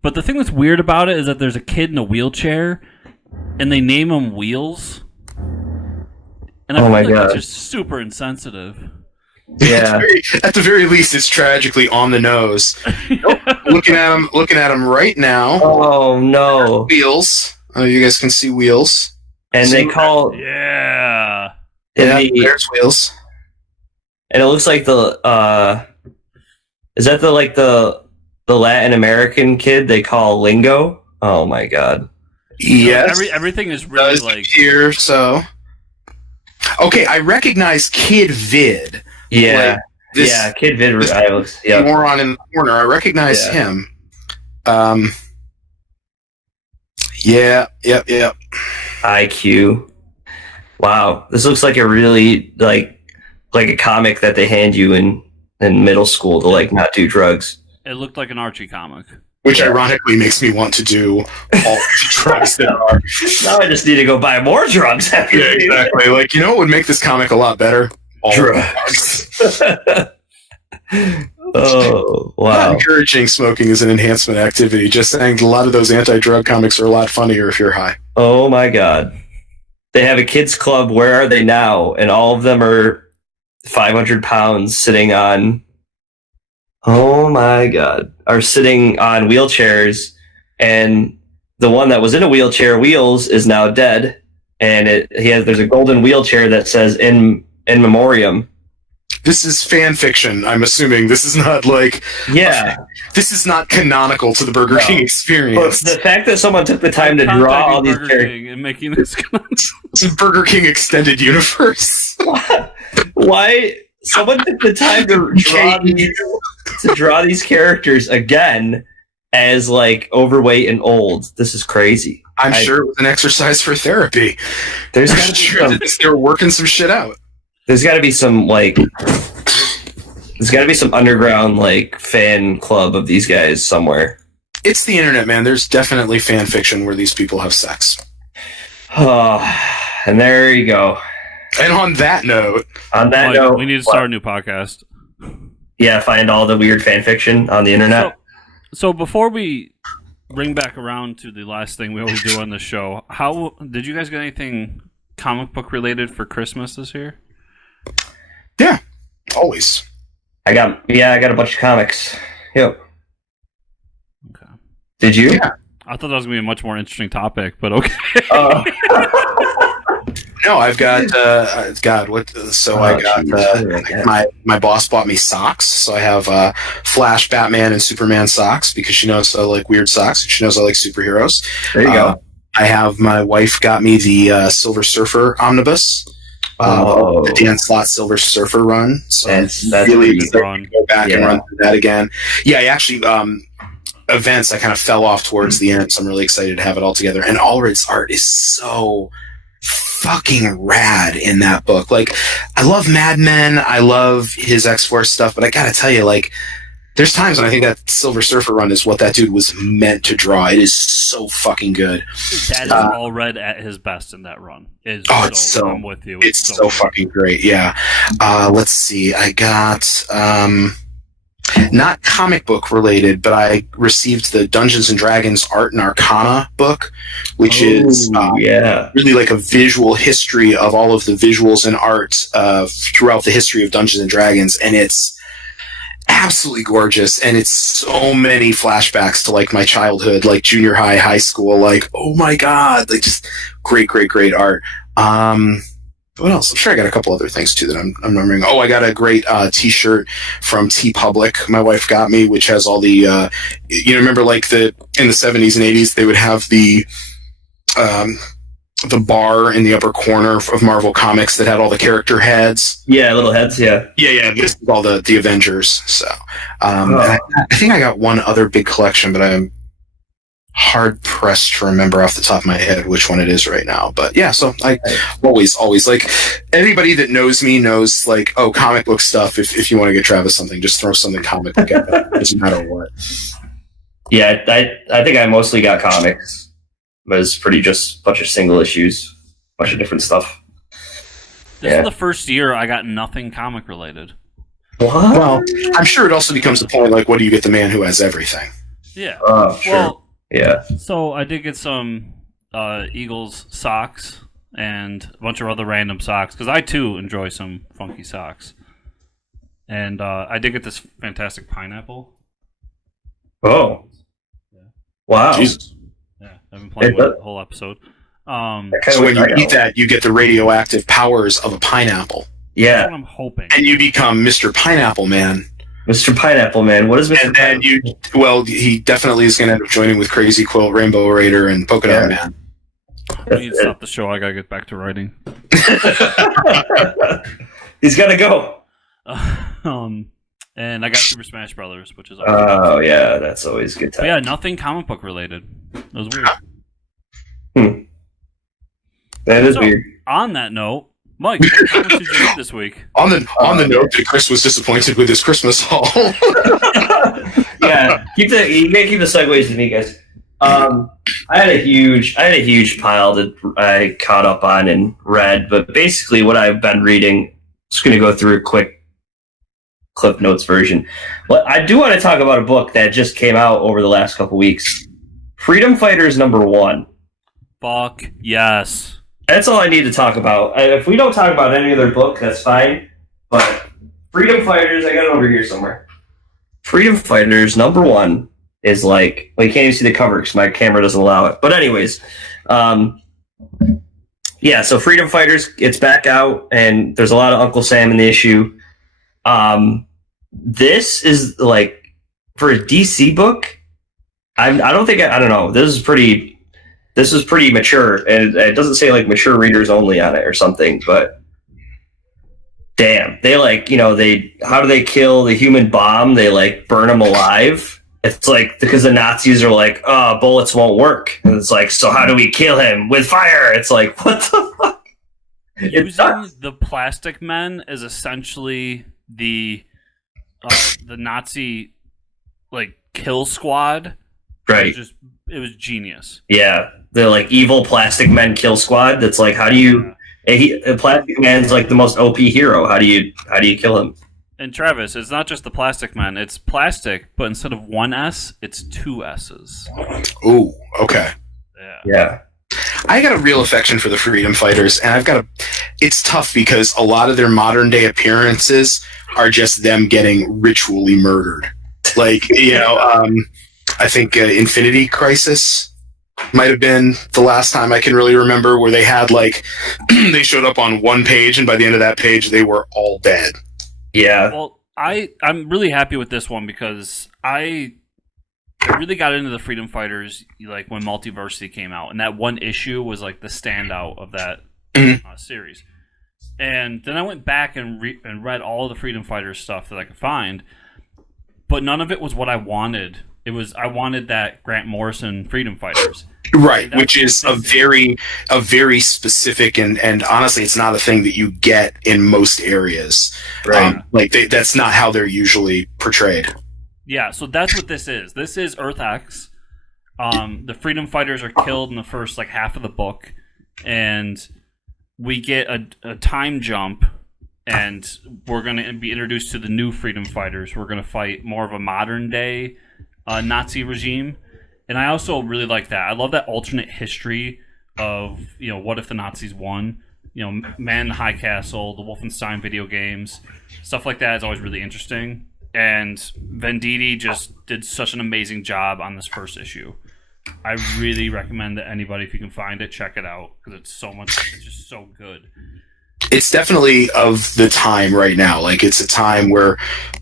But the thing that's weird about it is that there's a kid in a wheelchair, and they name him Wheels. And I feel like that's just super insensitive. Yeah. At the very least, it's tragically on the nose. Looking at him right now. Oh no. Wheels. Oh, you guys can see Wheels. And they call there's Wheels. And it looks like is that the Latin American kid they call Lingo? Oh my God. Yes. Everything is really like here, so okay, I recognize Kid Vid. Yeah. Like Kid Vid. Moron in the corner. I recognize him. Yep. IQ. Wow. This looks like a really like a comic that they hand you in middle school to like not do drugs. It looked like an Archie comic. Which ironically makes me want to do all the drugs that are. Now I just need to go buy more drugs. Yeah, exactly. Like, you know what would make this comic a lot better? all Drugs. Oh, wow. Not encouraging smoking as an enhancement activity. Just saying a lot of those anti-drug comics are a lot funnier if you're high. Oh my God. They have a kids club. Where are they now? And all of them are 500 pounds sitting on, oh my God, are sitting on wheelchairs. And the one that was in a wheelchair, Wheels, is now dead. And there's a golden wheelchair that says in memoriam. This is fan fiction, I'm assuming. This is not like... Yeah. This is not canonical to the Burger King experience. But the fact that someone took the time to draw all these characters... and making this Burger King extended universe. Why? Someone took the time to draw these characters again as, like, overweight and old. This is crazy. I'm sure it was an exercise for therapy. They were working some shit out. There's got to be some underground like fan club of these guys somewhere. It's the internet, man. There's definitely fan fiction where these people have sex. Oh, and there you go. And on that note, we need to start a new podcast. Yeah, find all the weird fan fiction on the internet. So before we bring back around to the last thing we always do on the show, how did you guys get anything comic book related for Christmas this year? Yeah, always. I got a bunch of comics. Yep. Okay. Did you? Yeah. I thought that was going to be a much more interesting topic, but okay. No, I've got my boss bought me socks, so I have Flash, Batman, and Superman socks because she knows I like weird socks and she knows I like superheroes. There you go. I have my wife got me the Silver Surfer omnibus. The Dan Slott Silver Surfer run. So that's really run. Go back and run through that again. Yeah, I actually events I kind of fell off towards the end, so I'm really excited to have it all together. And Allred's art is so fucking rad in that book. Like, I love Mad Men, I love his X-Force stuff, but I gotta tell you, like, there's times when I think that Silver Surfer run is what that dude was meant to draw. It is so fucking good. That is Allred at his best in that run. I'm with you. It's so fucking great. Yeah. Let's see. I got not comic book related, but I received the Dungeons and Dragons Art and Arcana book, which is really like a visual history of all of the visuals and art throughout the history of Dungeons and Dragons, and it's absolutely gorgeous, and it's so many flashbacks to like my childhood, like junior high, high school, like, oh my god, like just great art. What else? I'm sure I got a couple other things too that I'm remembering. Oh, I got a great t-shirt from TeePublic my wife got me, which has all the remember like in the 70s and 80s they would have the bar in the upper corner of Marvel Comics that had all the character heads. Yeah, little heads, yeah. Yeah, this is all the Avengers. So and I think I got one other big collection, but I'm hard-pressed to remember off the top of my head which one it is right now. But yeah, so I always, like, anybody that knows me knows, like, oh, comic book stuff, if you want to get Travis something, just throw something comic book at that. It doesn't matter what. Yeah, I think I mostly got comics. But it's pretty just a bunch of single issues, a bunch of different stuff. This is the first year I got nothing comic related. What? Well, I'm sure it also becomes the point, like, what do you get the man who has everything? Yeah. Sure. Well, yeah. So I did get some Eagles socks and a bunch of other random socks, because I, too, enjoy some funky socks. And I did get this fantastic pineapple. Oh. Yeah. Wow. Jesus. Yeah, I've been playing with it the whole episode. So when you eat that, you get the radioactive powers of a pineapple. Yeah. That's what I'm hoping. And you become Mr. Pineapple Man. Mr. Pineapple Man. What is Mr. And then he definitely is going to end up joining with Crazy Quilt, Rainbow Raider, and Polka Dot Man. We need to stop the show. I gotta get back to writing. He's got to go. And I got Super Smash Brothers, which is awesome. Oh yeah, that's always a good time. But yeah, nothing comic book related. It was weird. That is weird. On that note, Mike, what comics did you read this week? On the note that Chris was disappointed with his Christmas haul. Yeah, you gotta keep the segues to me, guys. I had a huge pile that I caught up on and read, but basically what I've been reading Just going to go through a quick Cliff Notes version. But I do want to talk about a book that just came out over the last couple weeks. Freedom Fighters #1. Fuck yes. That's all I need to talk about. If we don't talk about any other book, that's fine. But Freedom Fighters, I got it over here somewhere. Freedom Fighters #1 is like, well, you can't even see the cover because my camera doesn't allow it. But anyways, yeah, so Freedom Fighters, it's back out, and there's a lot of Uncle Sam in the issue. This is like, for a DC book, I don't know. This is pretty mature, and it doesn't say like mature readers only on it or something, but damn, they like, how do they kill the human bomb? They like burn them alive. It's like, because the Nazis are like, oh, bullets won't work. And it's like, so how do we kill him? With fire. It's like, what the fuck? Using the Plastic Men is essentially the Nazi like kill squad. Right. It was genius. Yeah. The like evil Plastic Men kill squad. That's like, how do you... Plastic Man's like the most OP hero. How do you kill him? And Travis, it's not just the Plastic Man. It's plastic, but instead of one S, it's two S's. Ooh, okay. Yeah. I got a real affection for the Freedom Fighters, and it's tough because a lot of their modern day appearances are just them getting ritually murdered. Like, I think Infinity Crisis might have been the last time I can really remember where they had like, they showed up on one page, and by the end of that page, they were all dead. Yeah. Well, I'm really happy with this one because I really got into the Freedom Fighters like when Multiversity came out, and that one issue was like the standout of that series. And then I went back and read all the Freedom Fighters stuff that I could find, but none of it was what I wanted. I wanted that Grant Morrison Freedom Fighters. Right, which is a very specific and honestly, it's not a thing that you get in most areas. Right, that's not how they're usually portrayed. Yeah, so that's what this is. This is Earth X. The Freedom Fighters are killed in the first like half of the book, and we get a time jump, and we're going to be introduced to the new Freedom Fighters. We're going to fight more of a modern day Nazi regime. And I also really like that. I love that alternate history of, what if the Nazis won? Man in the High Castle, the Wolfenstein video games, stuff like that is always really interesting. And Venditti just did such an amazing job on this first issue. I really recommend that anybody, if you can find it, check it out because it's just so good. It's definitely of the time right now. Like, it's a time where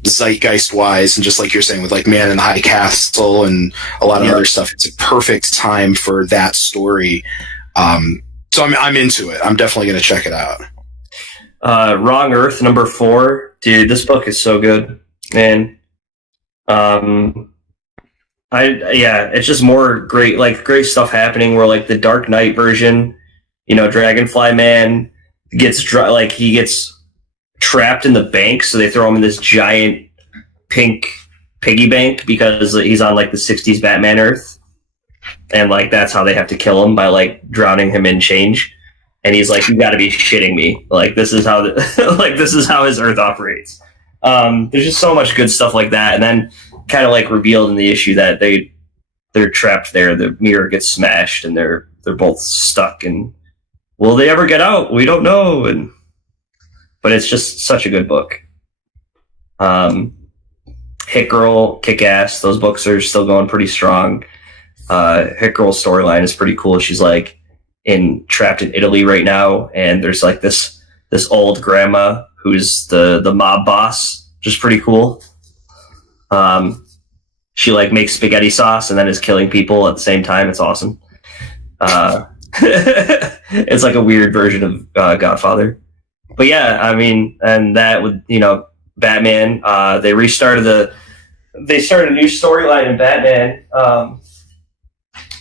zeitgeist-wise, and just like you're saying with like Man in the High Castle and a lot of other stuff, it's a perfect time for that story. So I'm into it. I'm definitely going to check it out. Wrong Earth #4. Dude, this book is so good, man. It's just more great stuff happening where like the Dark Knight version, Dragonfly Man gets trapped in the bank, so they throw him in this giant pink piggy bank because he's on like the 60s Batman Earth, and like that's how they have to kill him, by like drowning him in change. And he's like, you got to be shitting me, like this is how this is how his Earth operates. There's just so much good stuff like that, and then kind of like revealed in the issue that they're trapped there, the mirror gets smashed, and they're both stuck, and will they ever get out? We don't know. But it's just such a good book. Hit Girl, Kick Ass, those books are still going pretty strong. Hit Girl's storyline is pretty cool. She's like trapped in Italy right now, and there's like this old grandma who's the mob boss, which is pretty cool. She like makes spaghetti sauce and then is killing people at the same time. It's awesome. It's like a weird version of Godfather. But yeah, I mean, and that with Batman, they started a new storyline in Batman,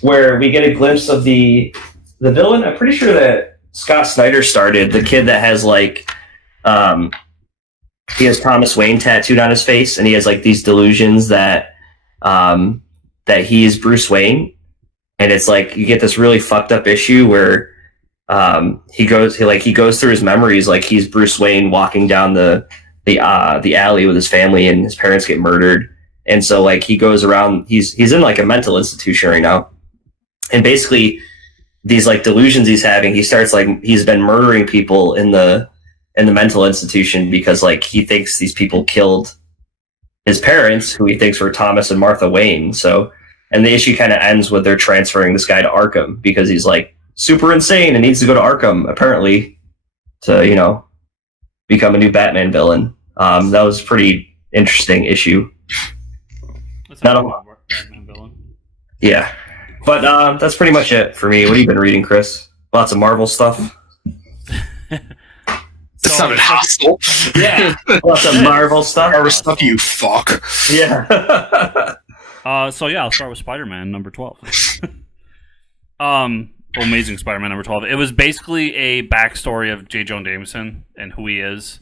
where we get a glimpse of the villain. I'm pretty sure that Scott Snyder started, the kid that has like he has Thomas Wayne tattooed on his face, and he has like these delusions that he is Bruce Wayne. And it's like you get this really fucked up issue where he goes through his memories like he's Bruce Wayne walking down the alley with his family, and his parents get murdered. And so like he goes around, he's in like a mental institution right now, and basically these like delusions he's having, he starts like he's been murdering people in the mental institution because like he thinks these people killed his parents, who he thinks were Thomas and Martha Wayne. So, and the issue kind of ends with they're transferring this guy to Arkham because he's like super insane and needs to go to Arkham apparently to, you know, become a new Batman villain. That was a pretty interesting issue. Not a lot. Batman villain. Yeah. But that's pretty much it for me. What have you been reading, Chris? Lots of Marvel stuff. That sounded hostile. Yeah. Lots of Marvel stuff. Marvel stuff, you fuck. Yeah. So yeah, I'll start with Spider-Man number 12. Amazing Spider-Man number 12. It was basically a backstory of J. Jonah Jameson and who he is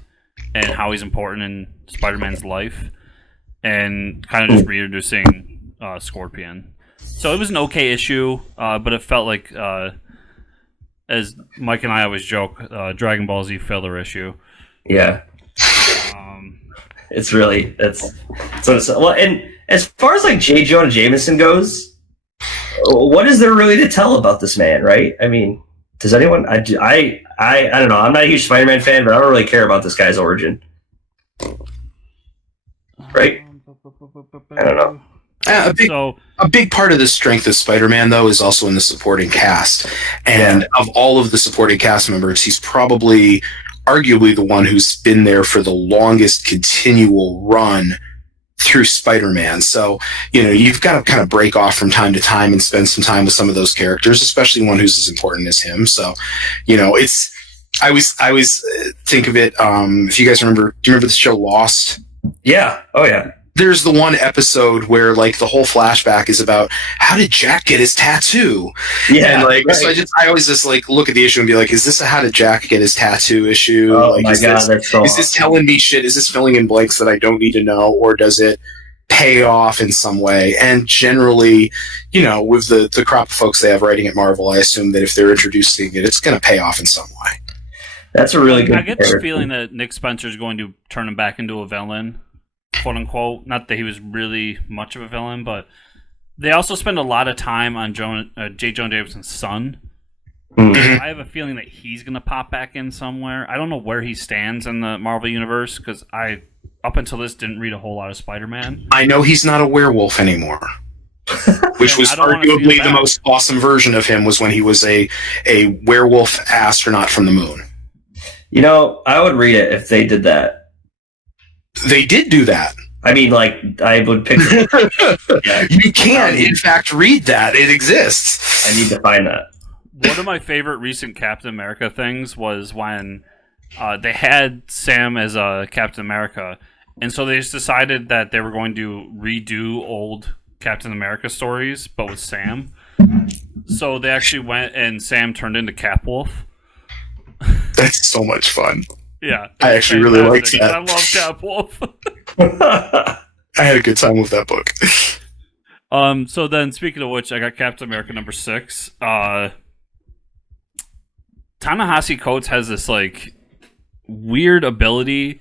and how he's important in Spider-Man's life, and kind of just reintroducing Scorpion. So it was an okay issue, but it felt like, as Mike and I always joke, Dragon Ball Z filler issue. Yeah. It's well, and as far as like J. Jonah Jameson goes, what is there really to tell about this man, right? I mean, does anyone? I don't know. I'm not a huge Spider-Man fan, but I don't really care about this guy's origin. Right? I don't know. A big part of the strength of Spider-Man, though, is also in the supporting cast. And of all of the supporting cast members, he's probably arguably the one who's been there for the longest continual run through Spider-Man. So, you know, you've got to kind of break off from time to time and spend some time with some of those characters, especially one who's as important as him. So, you know, I always think of it, if you guys remember, do you remember the show Lost? Yeah. Oh, yeah. There's the one episode where like the whole flashback is about how did Jack get his tattoo? Yeah. And like, right. so I always just like look at the issue and be like, is this a how did Jack get his tattoo issue? Oh like, my God, that's so is this telling me shit? Is this filling in blanks that I don't need to know? Or does it pay off in some way? And generally, you know, with the crop of folks they have writing at Marvel, I assume that if they're introducing it, it's going to pay off in some way. That's a really good I get the feeling that Nick Spencer's going to turn him back into a villain, quote unquote. Not that he was really much of a villain, but they also spend a lot of time on J. Jonah Jameson's son. Mm-hmm. I have a feeling that he's going to pop back in somewhere. I don't know where he stands in the Marvel Universe, because I, up until this, didn't read a whole lot of Spider-Man. I know he's not a werewolf anymore. Which was arguably the most awesome version of him, was when he was a werewolf astronaut from the moon. You know, I would read it if they did that. They did do that. I mean, like, I would pick... Yeah. You can, in fact, read that. It exists. I need to find that. One of my favorite recent Captain America things was when they had Sam as Captain America, and so they just decided that they were going to redo old Captain America stories, but with Sam. So they actually went and Sam turned into Capwolf. That's so much fun. Yeah. I actually really liked that. I love Capwolf. I had a good time with that book. So then, speaking of which, I got Captain America number 6. Ta-Nehisi Coates has this, like, weird ability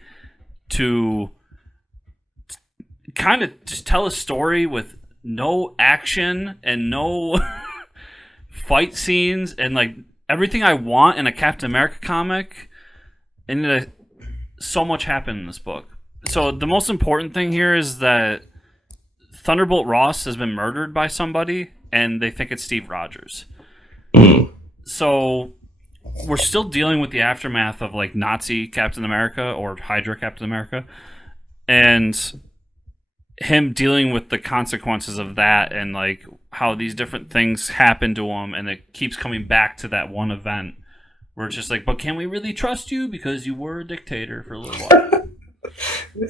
to kind of just tell a story with no action and no fight scenes and, like, everything I want in a Captain America comic. And so much happened in this book. So the most important thing here is that Thunderbolt Ross has been murdered by somebody, and they think it's Steve Rogers. So we're still dealing with the aftermath of, like, Nazi Captain America or Hydra Captain America, and him dealing with the consequences of that, and, like, how these different things happen to him, and it keeps coming back to that one event where it's just like, but can we really trust you because you were a dictator for a little while?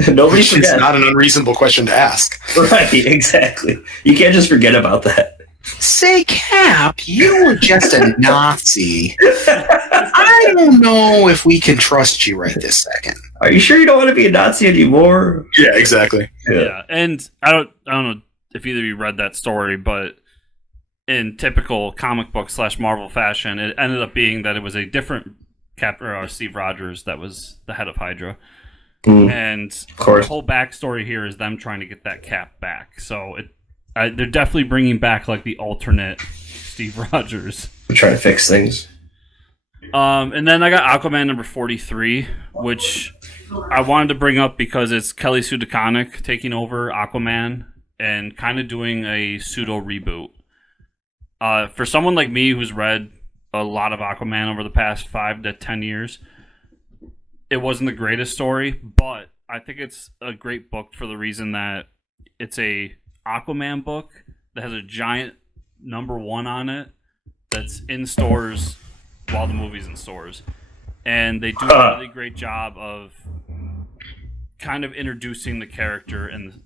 Nobody Which is not an unreasonable question to ask. Right, exactly. You can't just forget about that. Say, Cap, you were just a Nazi. I don't know if we can trust you right this second. Are you sure you don't want to be a Nazi anymore? Yeah, exactly. Yeah, and I don't know if either of you read that story, but in typical comic book / Marvel fashion, it ended up being that it was a different Steve Rogers that was the head of Hydra. And the whole backstory here is them trying to get that Cap back. So they're definitely bringing back like the alternate Steve Rogers. We're trying to fix things. And then I got Aquaman number 43, which I wanted to bring up because it's Kelly Sue DeConnick taking over Aquaman and kind of doing a pseudo reboot. For someone like me who's read a lot of Aquaman over the past 5 to 10 years, it wasn't the greatest story, but I think it's a great book for the reason that it's a Aquaman book that has a giant number 1 on it that's in stores while the movie's in stores. And they do a really great job of kind of introducing the character and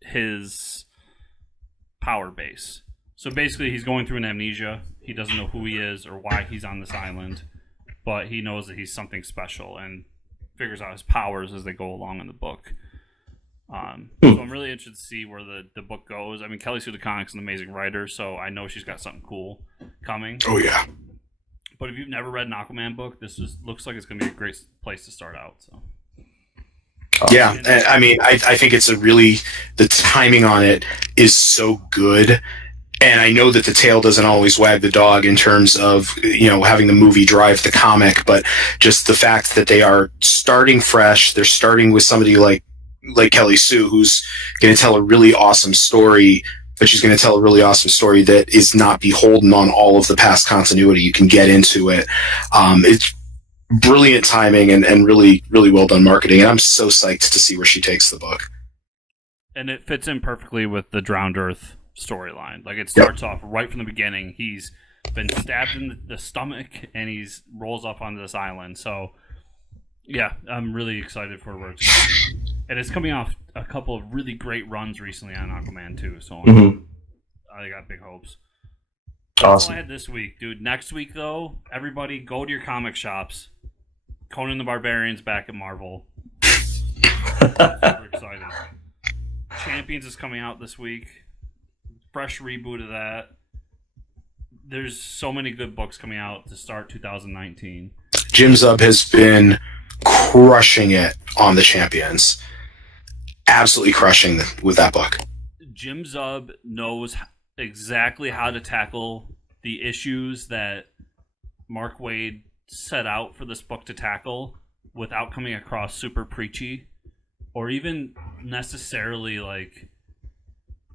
his power base. So basically he's going through an amnesia. He doesn't know who he is or why he's on this island, but he knows that he's something special and figures out his powers as they go along in the book. So I'm really interested to see where the book goes. I mean, Kelly Sue DeConnick's an amazing writer, so I know she's got something cool coming. Oh, yeah. But if you've never read an Aquaman book, this just looks like it's going to be a great place to start out. So. Yeah, and I mean, I think it's the timing on it is so good. And I know that the tail doesn't always wag the dog in terms of, having the movie drive the comic, but just the fact that they are starting fresh, they're starting with somebody like Kelly Sue, who's going to tell a really awesome story, but she's going to tell a really awesome story that is not beholden on all of the past continuity. You can get into it. It's brilliant timing and really, really well done marketing. And I'm so psyched to see where she takes the book. And it fits in perfectly with the Drowned Earth storyline. Like, it starts off right from the beginning. He's been stabbed in the stomach and he's rolls up onto this island. So yeah, I'm really excited for where it's going. And it's coming off a couple of really great runs recently on Aquaman too, so I got big hopes. That's Awesome. all I had this week, dude. Next week though, everybody go to your comic shops. Conan the Barbarian's back at Marvel. Super excited. Champions is coming out this week. Fresh reboot of that. There's so many good books coming out to start 2019. Jim Zub has been crushing it on the Champions. Absolutely crushing with that book. Jim Zub knows exactly how to tackle the issues that Mark Waid set out for this book to tackle without coming across super preachy or even necessarily like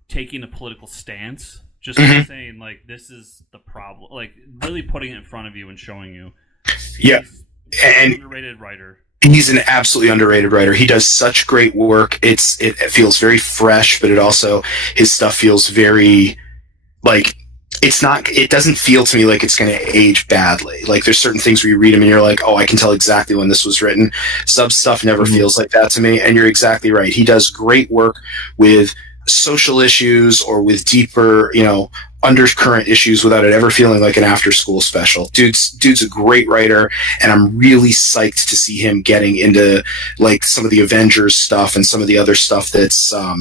taking a political stance. Just saying like, this is the problem. Like really putting it in front of you and showing you. Yeah. And underrated writer. He's an absolutely underrated writer. He does such great work. It feels very fresh, but his stuff feels very like it doesn't feel to me like it's going to age badly. Like there's certain things where you read them and you're like, oh, I can tell exactly when this was written. Sub stuff never feels like that to me. And you're exactly right. He does great work with social issues or with deeper, undercurrent issues without it ever feeling like an after school special. Dude's a great writer, and I'm really psyched to see him getting into like some of the Avengers stuff and some of the other stuff that's a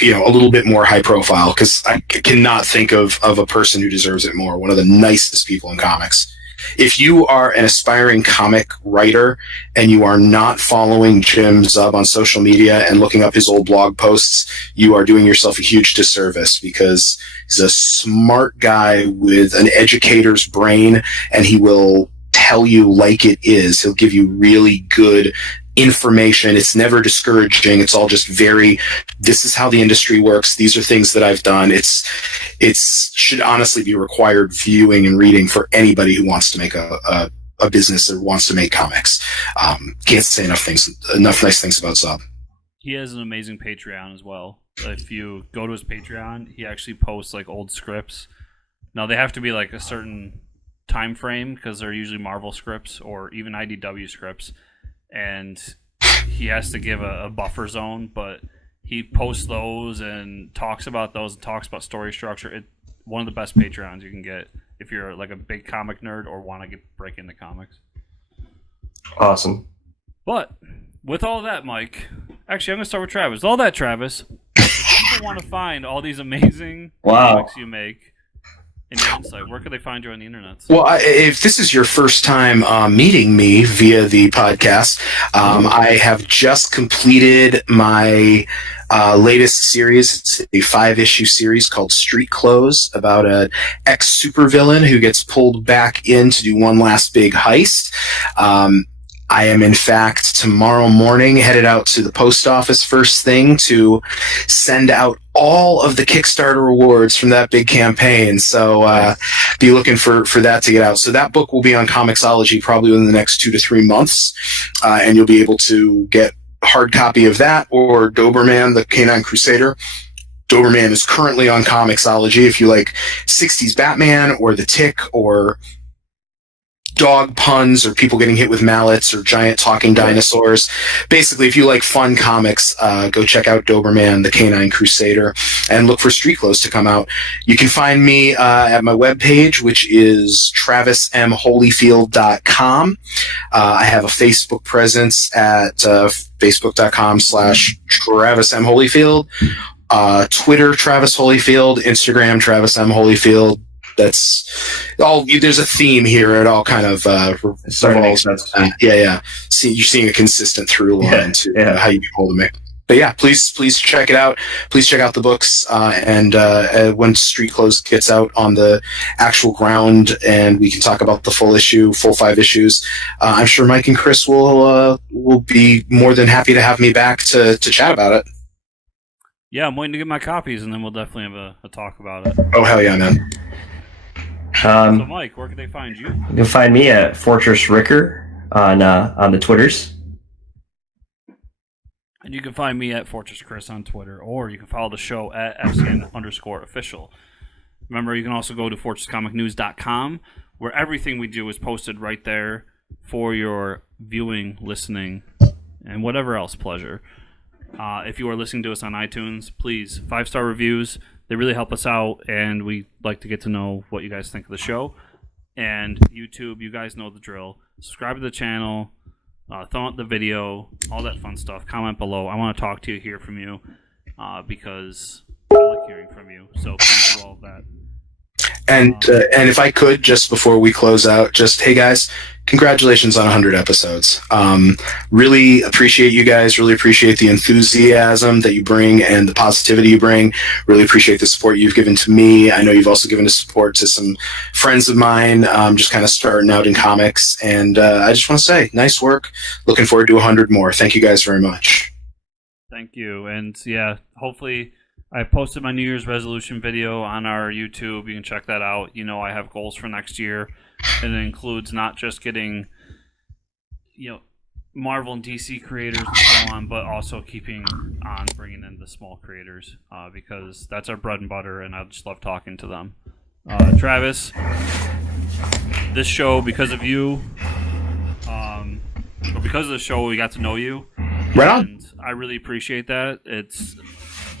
little bit more high profile, because I cannot think of a person who deserves it more. One of the nicest people in comics. If you are an aspiring comic writer and you are not following Jim Zub on social media and looking up his old blog posts, you are doing yourself a huge disservice, because he's a smart guy with an educator's brain, and he will tell you like it is. He'll give you really good information. It's never discouraging. It's all just this is how the industry works. These are things that I've done. It should honestly be required viewing and reading for anybody who wants to make a business or wants to make comics. Can't say enough nice things about Zub. He has an amazing Patreon as well. If you go to his Patreon, he actually posts like old scripts. Now they have to be like a certain time frame because they're usually Marvel scripts or even IDW scripts. And he has to give a buffer zone, but he posts those and talks about those and talks about story structure. One of the best Patreons you can get if you're like a big comic nerd or want to break into comics. Awesome. But with all that, Mike, actually I'm going to start with Travis. All that, Travis, if people people want to find all these amazing Wow. comics you make and your insight, where can they find you on the internet? Well, if this is your first time meeting me via the podcast, I have just completed my latest series. It's a 5-issue series called Street Clothes, about an ex-supervillain who gets pulled back in to do one last big heist. I am, in fact, tomorrow morning headed out to the post office first thing to send out all of the Kickstarter awards from that big campaign. So be looking for that to get out. So that book will be on Comixology probably within the next 2 to 3 months, and you'll be able to get a hard copy of that or Doberman, the Canine Crusader. Doberman is currently on Comixology. If you like 60s Batman or The Tick or dog puns or people getting hit with mallets or giant talking dinosaurs. Basically, if you like fun comics, go check out Doberman, the Canine Crusader, and look for Street Clothes to come out. You can find me at my webpage, which is travismholyfield.com. I have a Facebook presence at facebook.com/TravisMHolyfield, Twitter, Travis Holyfield, Instagram, Travis M. Holyfield. That's all. There's a theme here. It all kind of It's starting to make sense. Yeah. You're seeing a consistent through line to how you get hold of me. But yeah, please check it out. Please check out the books. And when Street Clothes gets out on the actual ground, and we can talk about the full 5 issues, I'm sure Mike and Chris will be more than happy to have me back to chat about it. Yeah, I'm waiting to get my copies, and then we'll definitely have a talk about it. Oh hell yeah, man! So, Mike, where can they find you? You can find me at Fortress Ricker on the Twitters. And you can find me at Fortress Chris on Twitter, or you can follow the show at FCN_official. Remember, you can also go to FortressComicNews.com, where everything we do is posted right there for your viewing, listening, and whatever else pleasure. If you are listening to us on iTunes, please, 5-star reviews. They really help us out, and we like to get to know what you guys think of the show. And YouTube, you guys know the drill. Subscribe to the channel, thumb up the video, all that fun stuff. Comment below. I want to talk to you, hear from you, because I like hearing from you. So please do all of that. And if I could, just before we close out, hey guys, congratulations on 100 episodes. Really appreciate you guys. Really appreciate the enthusiasm that you bring and the positivity you bring. Really appreciate the support you've given to me. I know you've also given the support to some friends of mine, just kind of starting out in comics. And I just want to say, nice work. Looking forward to 100 more. Thank you guys very much. Thank you. And yeah, hopefully I posted my New Year's resolution video on our YouTube. You can check that out. You know, I have goals for next year, and it includes not just getting, Marvel and DC creators and so on, but also keeping on bringing in the small creators, because that's our bread and butter, and I just love talking to them. Travis, this show, because of you, or because of the show, we got to know you. Right on. And I really appreciate that. It's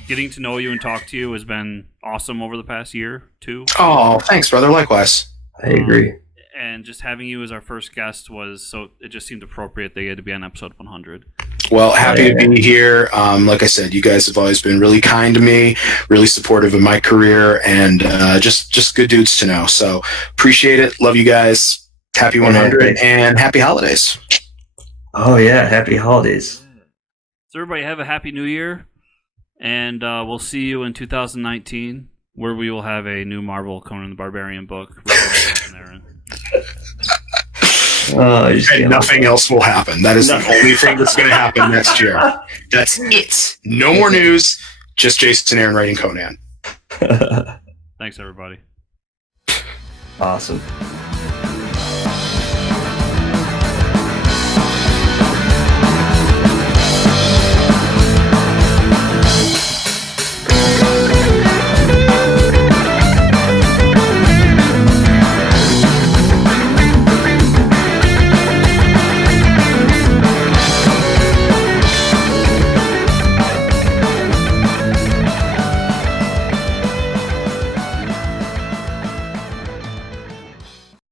getting to know you and talk to you has been awesome over the past year, too. Oh, thanks, brother. Likewise. I agree. And just having you as our first guest it just seemed appropriate that you had to be on episode 100. Well, happy to be here. Like I said, you guys have always been really kind to me, really supportive of my career, and just good dudes to know. So appreciate it. Love you guys. Happy 100 and happy holidays. Oh, yeah. Happy holidays. So everybody have a happy new year. And we'll see you in 2019, where we will have a new Marvel Conan the Barbarian book. And nothing else will happen. That is the only thing that's going to happen next year. That's it. No more news. Just Jason Aaron writing Conan. Thanks, everybody. Awesome.